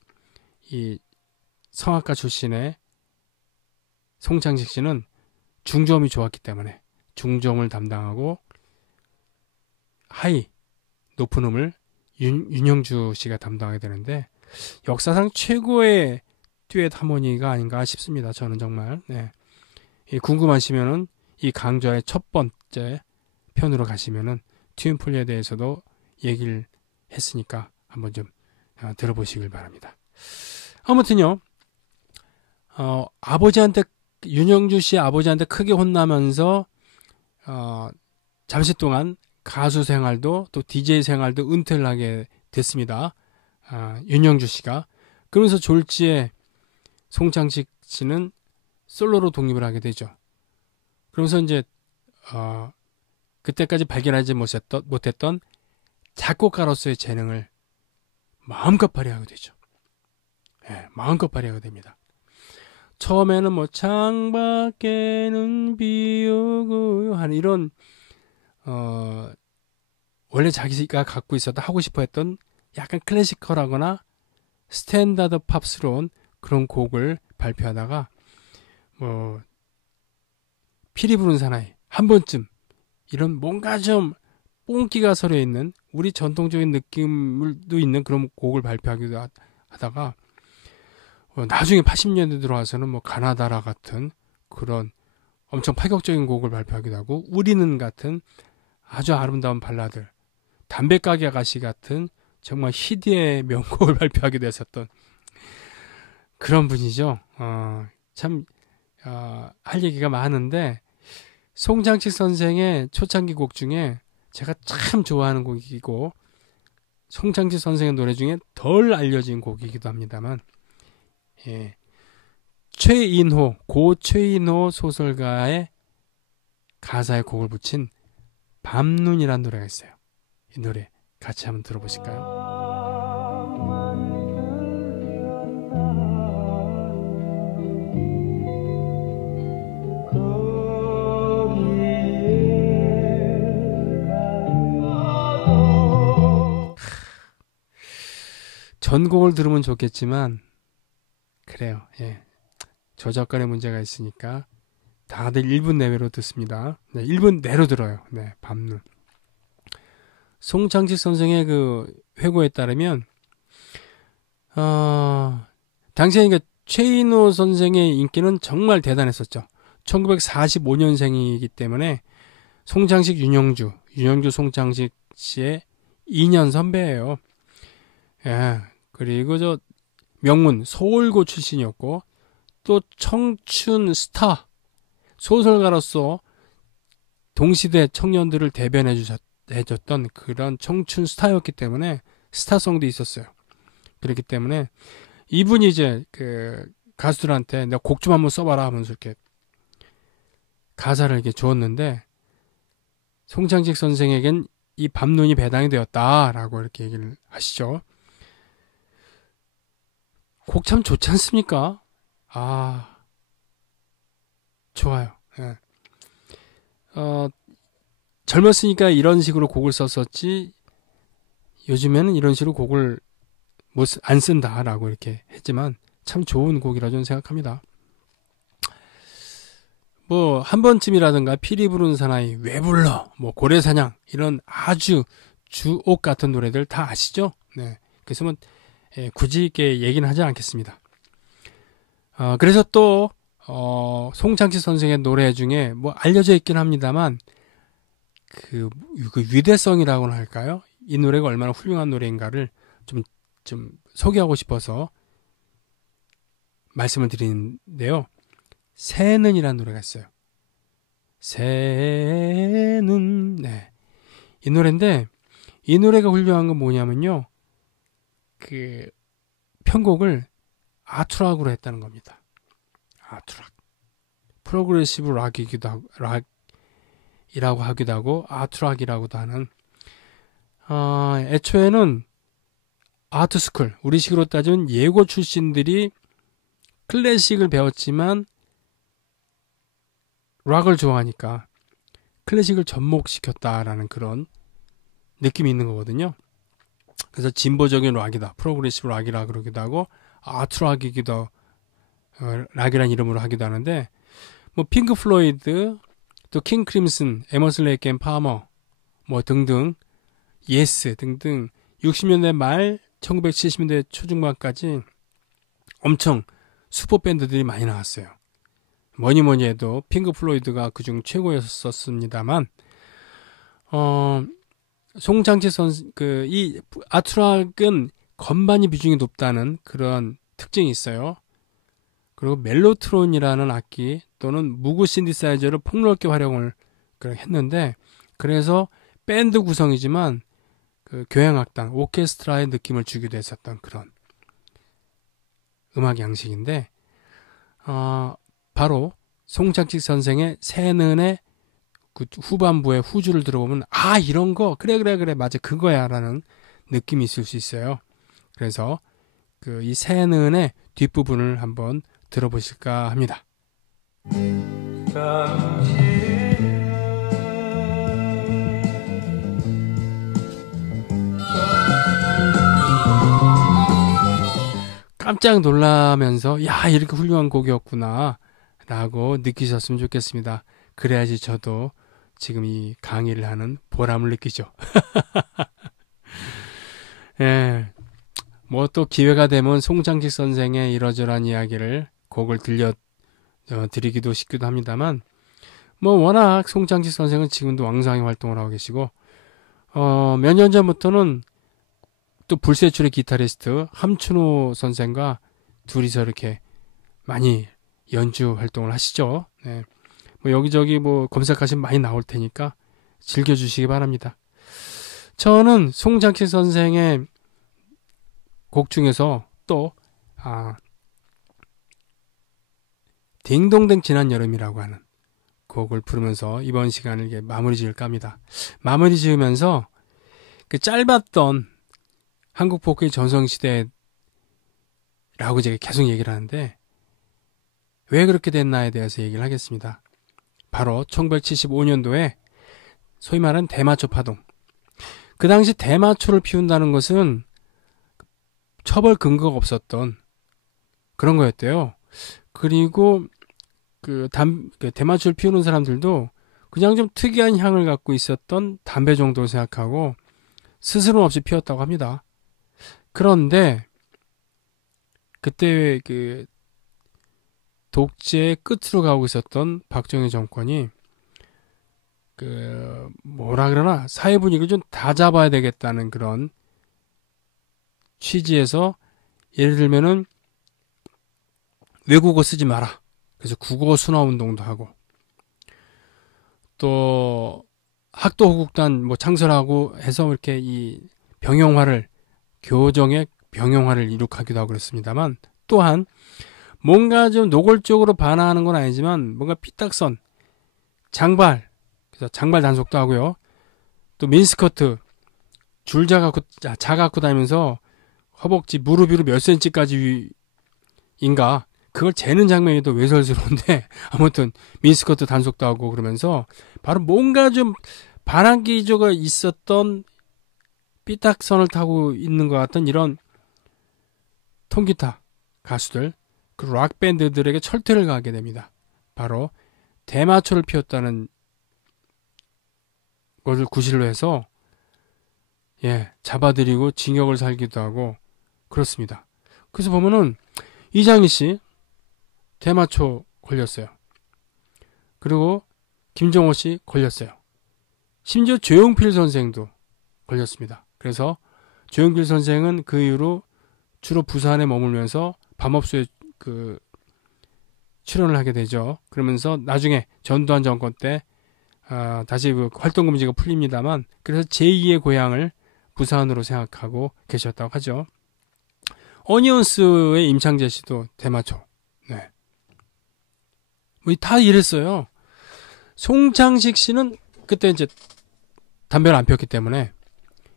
이 성악가 출신의 송창식 씨는 중저음이 좋았기 때문에 중저음을 담당하고 하이 높은 음을 윤영주 씨가 담당하게 되는데 역사상 최고의 듀엣 하모니가 아닌가 싶습니다. 저는 정말. 네. 궁금하시면은 이 강좌의 첫 번째 편으로 가시면은 트윈폴리오에 대해서도 얘기를 했으니까 한번 좀 들어보시길 바랍니다. 아무튼요, 아버지한테 윤영주 씨 아버지한테 크게 혼나면서 잠시 동안 가수 생활도 또 DJ 생활도 은퇴를 하게 됐습니다. 윤영주 씨가. 그러면서 졸지에 송창식 씨는 솔로로 독립을 하게 되죠. 그러면서 이제 그때까지 발견하지 못했던 작곡가로서의 재능을 마음껏 발휘하게 되죠. 네, 마음껏 발휘하게 됩니다. 처음에는 뭐 창밖에는 비 오고 하는 이런 원래 자기가 갖고 있었던 하고 싶어 했던 약간 클래시컬하거나 스탠다드 팝스러운 그런 곡을 발표하다가 뭐 피리 부는 사나이 한 번쯤 이런 뭔가 좀 뽕기가 서려 있는 우리 전통적인 느낌도 있는 그런 곡을 발표하기도 하다가 나중에 80년대 들어와서는 뭐 가나다라 같은 그런 엄청 파격적인 곡을 발표하기도 하고 우리는 같은 아주 아름다운 발라드 담배가게 아가씨 같은 정말 희대의 명곡을 발표하기도 했었던 그런 분이죠. 참 할 얘기가 많은데 송창식 선생의 초창기 곡 중에 제가 참 좋아하는 곡이고 송창식 선생의 노래 중에 덜 알려진 곡이기도 합니다만 고 최인호 소설가의 가사에 곡을 붙인 밤눈이라는 노래가 있어요. 이 노래 같이 한번 들어보실까요? 전곡을 들으면 좋겠지만 그래요. 예. 저작권의 문제가 있으니까 다들 1분 내외로 듣습니다. 네, 1분 내로 들어요. 네, 밤눈. 송창식 선생의 그 회고에 따르면 당시에 그러니까 최인호 선생의 인기는 정말 대단했었죠. 1945년생이기 때문에 송창식 윤영주 송창식 씨의 2년 선배예요. 예. 그리고 저 명문 서울고 출신이었고 또 청춘 스타 소설가로서 동시대 청년들을 대변해줬던 그런 청춘 스타였기 때문에 스타성도 있었어요. 그렇기 때문에 이분이 이제 그 가수들한테 내가 곡 좀 한번 써봐라 하면서 이렇게 가사를 이렇게 주었는데 송창식 선생에겐 이 밤눈이 배당이 되었다라고 이렇게 얘기를 하시죠. 곡 참 좋지 않습니까? 좋아요. 예. 젊었으니까 이런 식으로 곡을 썼었지 요즘에는 이런 식으로 곡을 안 쓴다라고 이렇게 했지만 참 좋은 곡이라 저는 생각합니다. 뭐 한 번쯤이라든가 피리 부는 사나이 왜 불러 뭐 고래사냥 이런 아주 주옥 같은 노래들 다 아시죠? 네. 그래서 뭐 굳이 이렇게 얘기는 하지 않겠습니다. 그래서 또 송창식 선생의 노래 중에 뭐 알려져 있긴 합니다만 그 위대성이라고는 할까요? 이 노래가 얼마나 훌륭한 노래인가를 좀 소개하고 싶어서 말씀을 드리는데요. 새는이라는 노래가 있어요. 새는, 네. 이 노래인데, 이 노래가 훌륭한 건 뭐냐면요. 그 편곡을 아트락으로 했다는 겁니다. 아트락. 프로그레시브 락이기도 하고, 락이라고 하기도 하고, 아트락이라고도 하는, 애초에는 아트스쿨, 우리식으로 따지면 예고 출신들이 클래식을 배웠지만 락을 좋아하니까 클래식을 접목시켰다라는 그런 느낌이 있는 거거든요. 그래서 진보적인 락이다, 프로그레시브 락이라 그러기도 하고 아트락이기도 락이라는 이름으로 하기도 하는데 뭐 핑크 플로이드, 또 킹 크림슨, 에머슨 레이크 앤 파머 뭐 등등, 예스 등등 60년대 말 1970년대 초중반까지 엄청 슈퍼 밴드들이 많이 나왔어요. 뭐니 해도 핑크 플로이드가 그중 최고였었습니다만, 송창식 선수, 이 아트락은 건반이 비중이 높다는 그런 특징이 있어요. 그리고 멜로트론이라는 악기 또는 무구 신디사이저를 폭넓게 활용을 했는데, 그래서 밴드 구성이지만 그 교향악단, 오케스트라의 느낌을 주기도 했었던 그런 음악 양식인데, 바로 송창식 선생의 새는의 그 후반부의 후주를 들어보면 이런 거 그래 맞아 그거야 라는 느낌이 있을 수 있어요. 그래서 이 새는의 뒷부분을 한번 들어보실까 합니다. 깜짝 놀라면서 이렇게 훌륭한 곡이었구나 라고 느끼셨으면 좋겠습니다. 그래야지 저도 지금 이 강의를 하는 보람을 느끼죠. 예, 뭐 또 기회가 되면 송창식 선생의 이러저러한 이야기를 곡을 드리기도 싶기도 합니다만 뭐 워낙 송창식 선생은 지금도 왕성하게 활동을 하고 계시고 몇 년 전부터는 또 불세출의 기타리스트 함춘호 선생과 둘이서 이렇게 많이 연주 활동을 하시죠. 네. 뭐 여기저기 뭐 검색하시면 많이 나올 테니까 즐겨주시기 바랍니다. 저는 송창식 선생의 곡 중에서 또 딩동댕 지난 여름이라고 하는 곡을 부르면서 이번 시간을 이렇게 마무리 지을까 합니다. 마무리 지으면서 그 짧았던 한국 포크의 전성시대라고 제가 계속 얘기를 하는데 왜 그렇게 됐나에 대해서 얘기를 하겠습니다. 바로 1975년도에 소위 말하는 대마초 파동. 그 당시 대마초를 피운다는 것은 처벌 근거가 없었던 그런 거였대요. 그리고 그 대마초를 피우는 사람들도 그냥 좀 특이한 향을 갖고 있었던 담배 정도로 생각하고 스스럼 없이 피웠다고 합니다. 그런데 그때 그 독재의 끝으로 가고 있었던 박정희 정권이 뭐라 그러나 사회 분위기를 좀 다 잡아야 되겠다는 그런 취지에서 예를 들면은 외국어 쓰지 마라. 그래서 국어 순화 운동도 하고 또 학도 호국단 뭐 창설하고 해서 이렇게 이 병영화를 교정의 병영화를 이룩하기도 하고 그랬습니다만 또한 뭔가 좀 노골적으로 반항하는 건 아니지만 뭔가 삐딱선, 장발, 그래서 장발 단속도 하고요. 또 민스커트, 줄 자갖고 다니면서 허벅지, 무릎 위로 몇 센치까지인가 그걸 재는 장면이 또 외설스러운데 아무튼 민스커트 단속도 하고 그러면서 바로 뭔가 좀 반항 기조가 있었던 삐딱선을 타고 있는 것 같은 이런 통기타 가수들 그 락 밴드들에게 철퇴를 가하게 됩니다. 바로 대마초를 피웠다는 것을 구실로 해서 잡아들이고 징역을 살기도 하고 그렇습니다. 그래서 보면은 이장희 씨 대마초 걸렸어요. 그리고 김정호 씨 걸렸어요. 심지어 조용필 선생도 걸렸습니다. 그래서 조용필 선생은 그 이후로 주로 부산에 머물면서 밤업소에 출연을 하게 되죠. 그러면서 나중에 전두환 정권 때 다시 활동 금지가 풀립니다만, 그래서 제2의 고향을 부산으로 생각하고 계셨다고 하죠. 어니언스의 임창재 씨도 대마초. 네. 다 이랬어요. 송창식 씨는 그때 이제 담배를 안 피웠기 때문에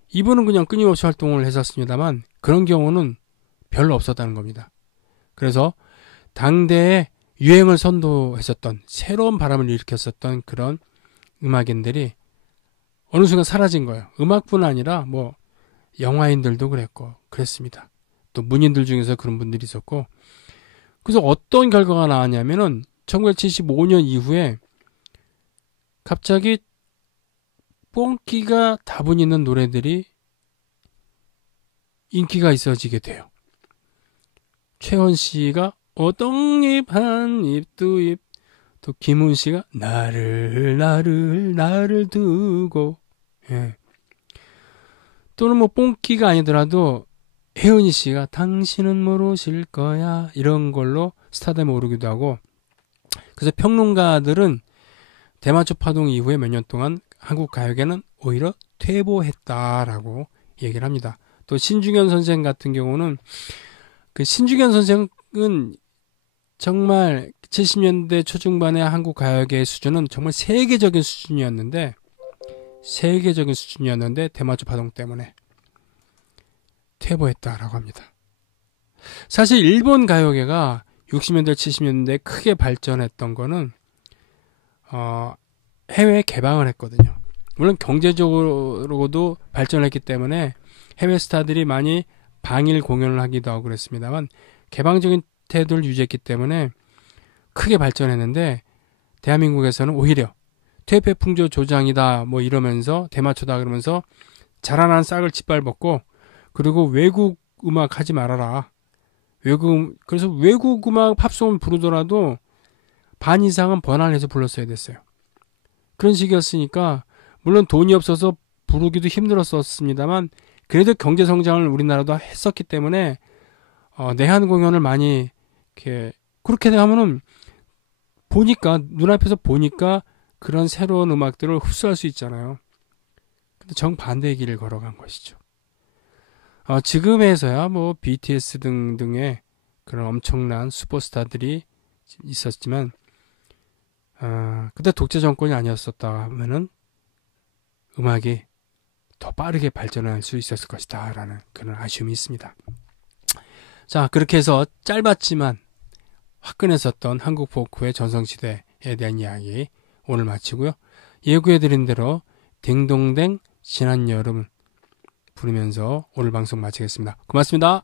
이분은 그냥 끊임없이 활동을 했었습니다만 그런 경우는 별로 없었다는 겁니다. 그래서 당대에 유행을 선도했었던, 새로운 바람을 일으켰었던 그런 음악인들이 어느 순간 사라진 거예요. 음악뿐 아니라 뭐 영화인들도 그랬고 그랬습니다. 또 문인들 중에서 그런 분들이 있었고, 그래서 어떤 결과가 나왔냐면은 1975년 이후에 갑자기 뽕기가 다분 있는 노래들이 인기가 있어지게 돼요. 최원 씨가 어떡잎 한 잎 두 잎, 또 김훈 씨가 나를 두고, 예. 또는 뭐 뽕기가 아니더라도 혜은이 씨가 당신은 모르실 거야, 이런 걸로 스타덤에 오르기도 하고. 그래서 평론가들은 대마초 파동 이후에 몇 년 동안 한국 가요계는 오히려 퇴보했다라고 얘기를 합니다. 또 신중현 선생 같은 경우는, 신중현 선생은 정말 70년대 초중반의 한국 가요계의 수준은 정말 세계적인 수준이었는데 대마초 파동 때문에 퇴보했다라고 합니다. 사실 일본 가요계가 60년대 70년대에 크게 발전했던 거는 해외 개방을 했거든요. 물론 경제적으로도 발전했기 때문에 해외 스타들이 많이 방일 공연을 하기도 하고 그랬습니다만, 개방적인 태도를 유지했기 때문에 크게 발전했는데, 대한민국에서는 오히려 퇴폐 풍조 조장이다 뭐 이러면서, 대마초다 그러면서 자라난 싹을 짓밟았고, 그리고 외국 음악 하지 말아라. 그래서 외국 음악 팝송을 부르더라도 반 이상은 번안해서 불렀어야 됐어요. 그런 식이었으니까 물론 돈이 없어서 부르기도 힘들었었습니다만, 그래도 경제 성장을 우리나라도 했었기 때문에 내한 공연을 많이 그렇게 하면은 눈앞에서 보니까 그런 새로운 음악들을 흡수할 수 있잖아요. 근데 정반대의 길을 걸어간 것이죠. 지금에서야 뭐 BTS 등등의 그런 엄청난 슈퍼스타들이 있었지만, 그때 독재 정권이 아니었었다 하면은 음악이 더 빠르게 발전할 수 있었을 것이다 라는 그런 아쉬움이 있습니다. 자, 그렇게 해서 짧았지만 화끈했었던 한국 포크의 전성시대에 대한 이야기 오늘 마치고요. 예고해드린 대로 딩동댕 지난 여름 부르면서 오늘 방송 마치겠습니다. 고맙습니다.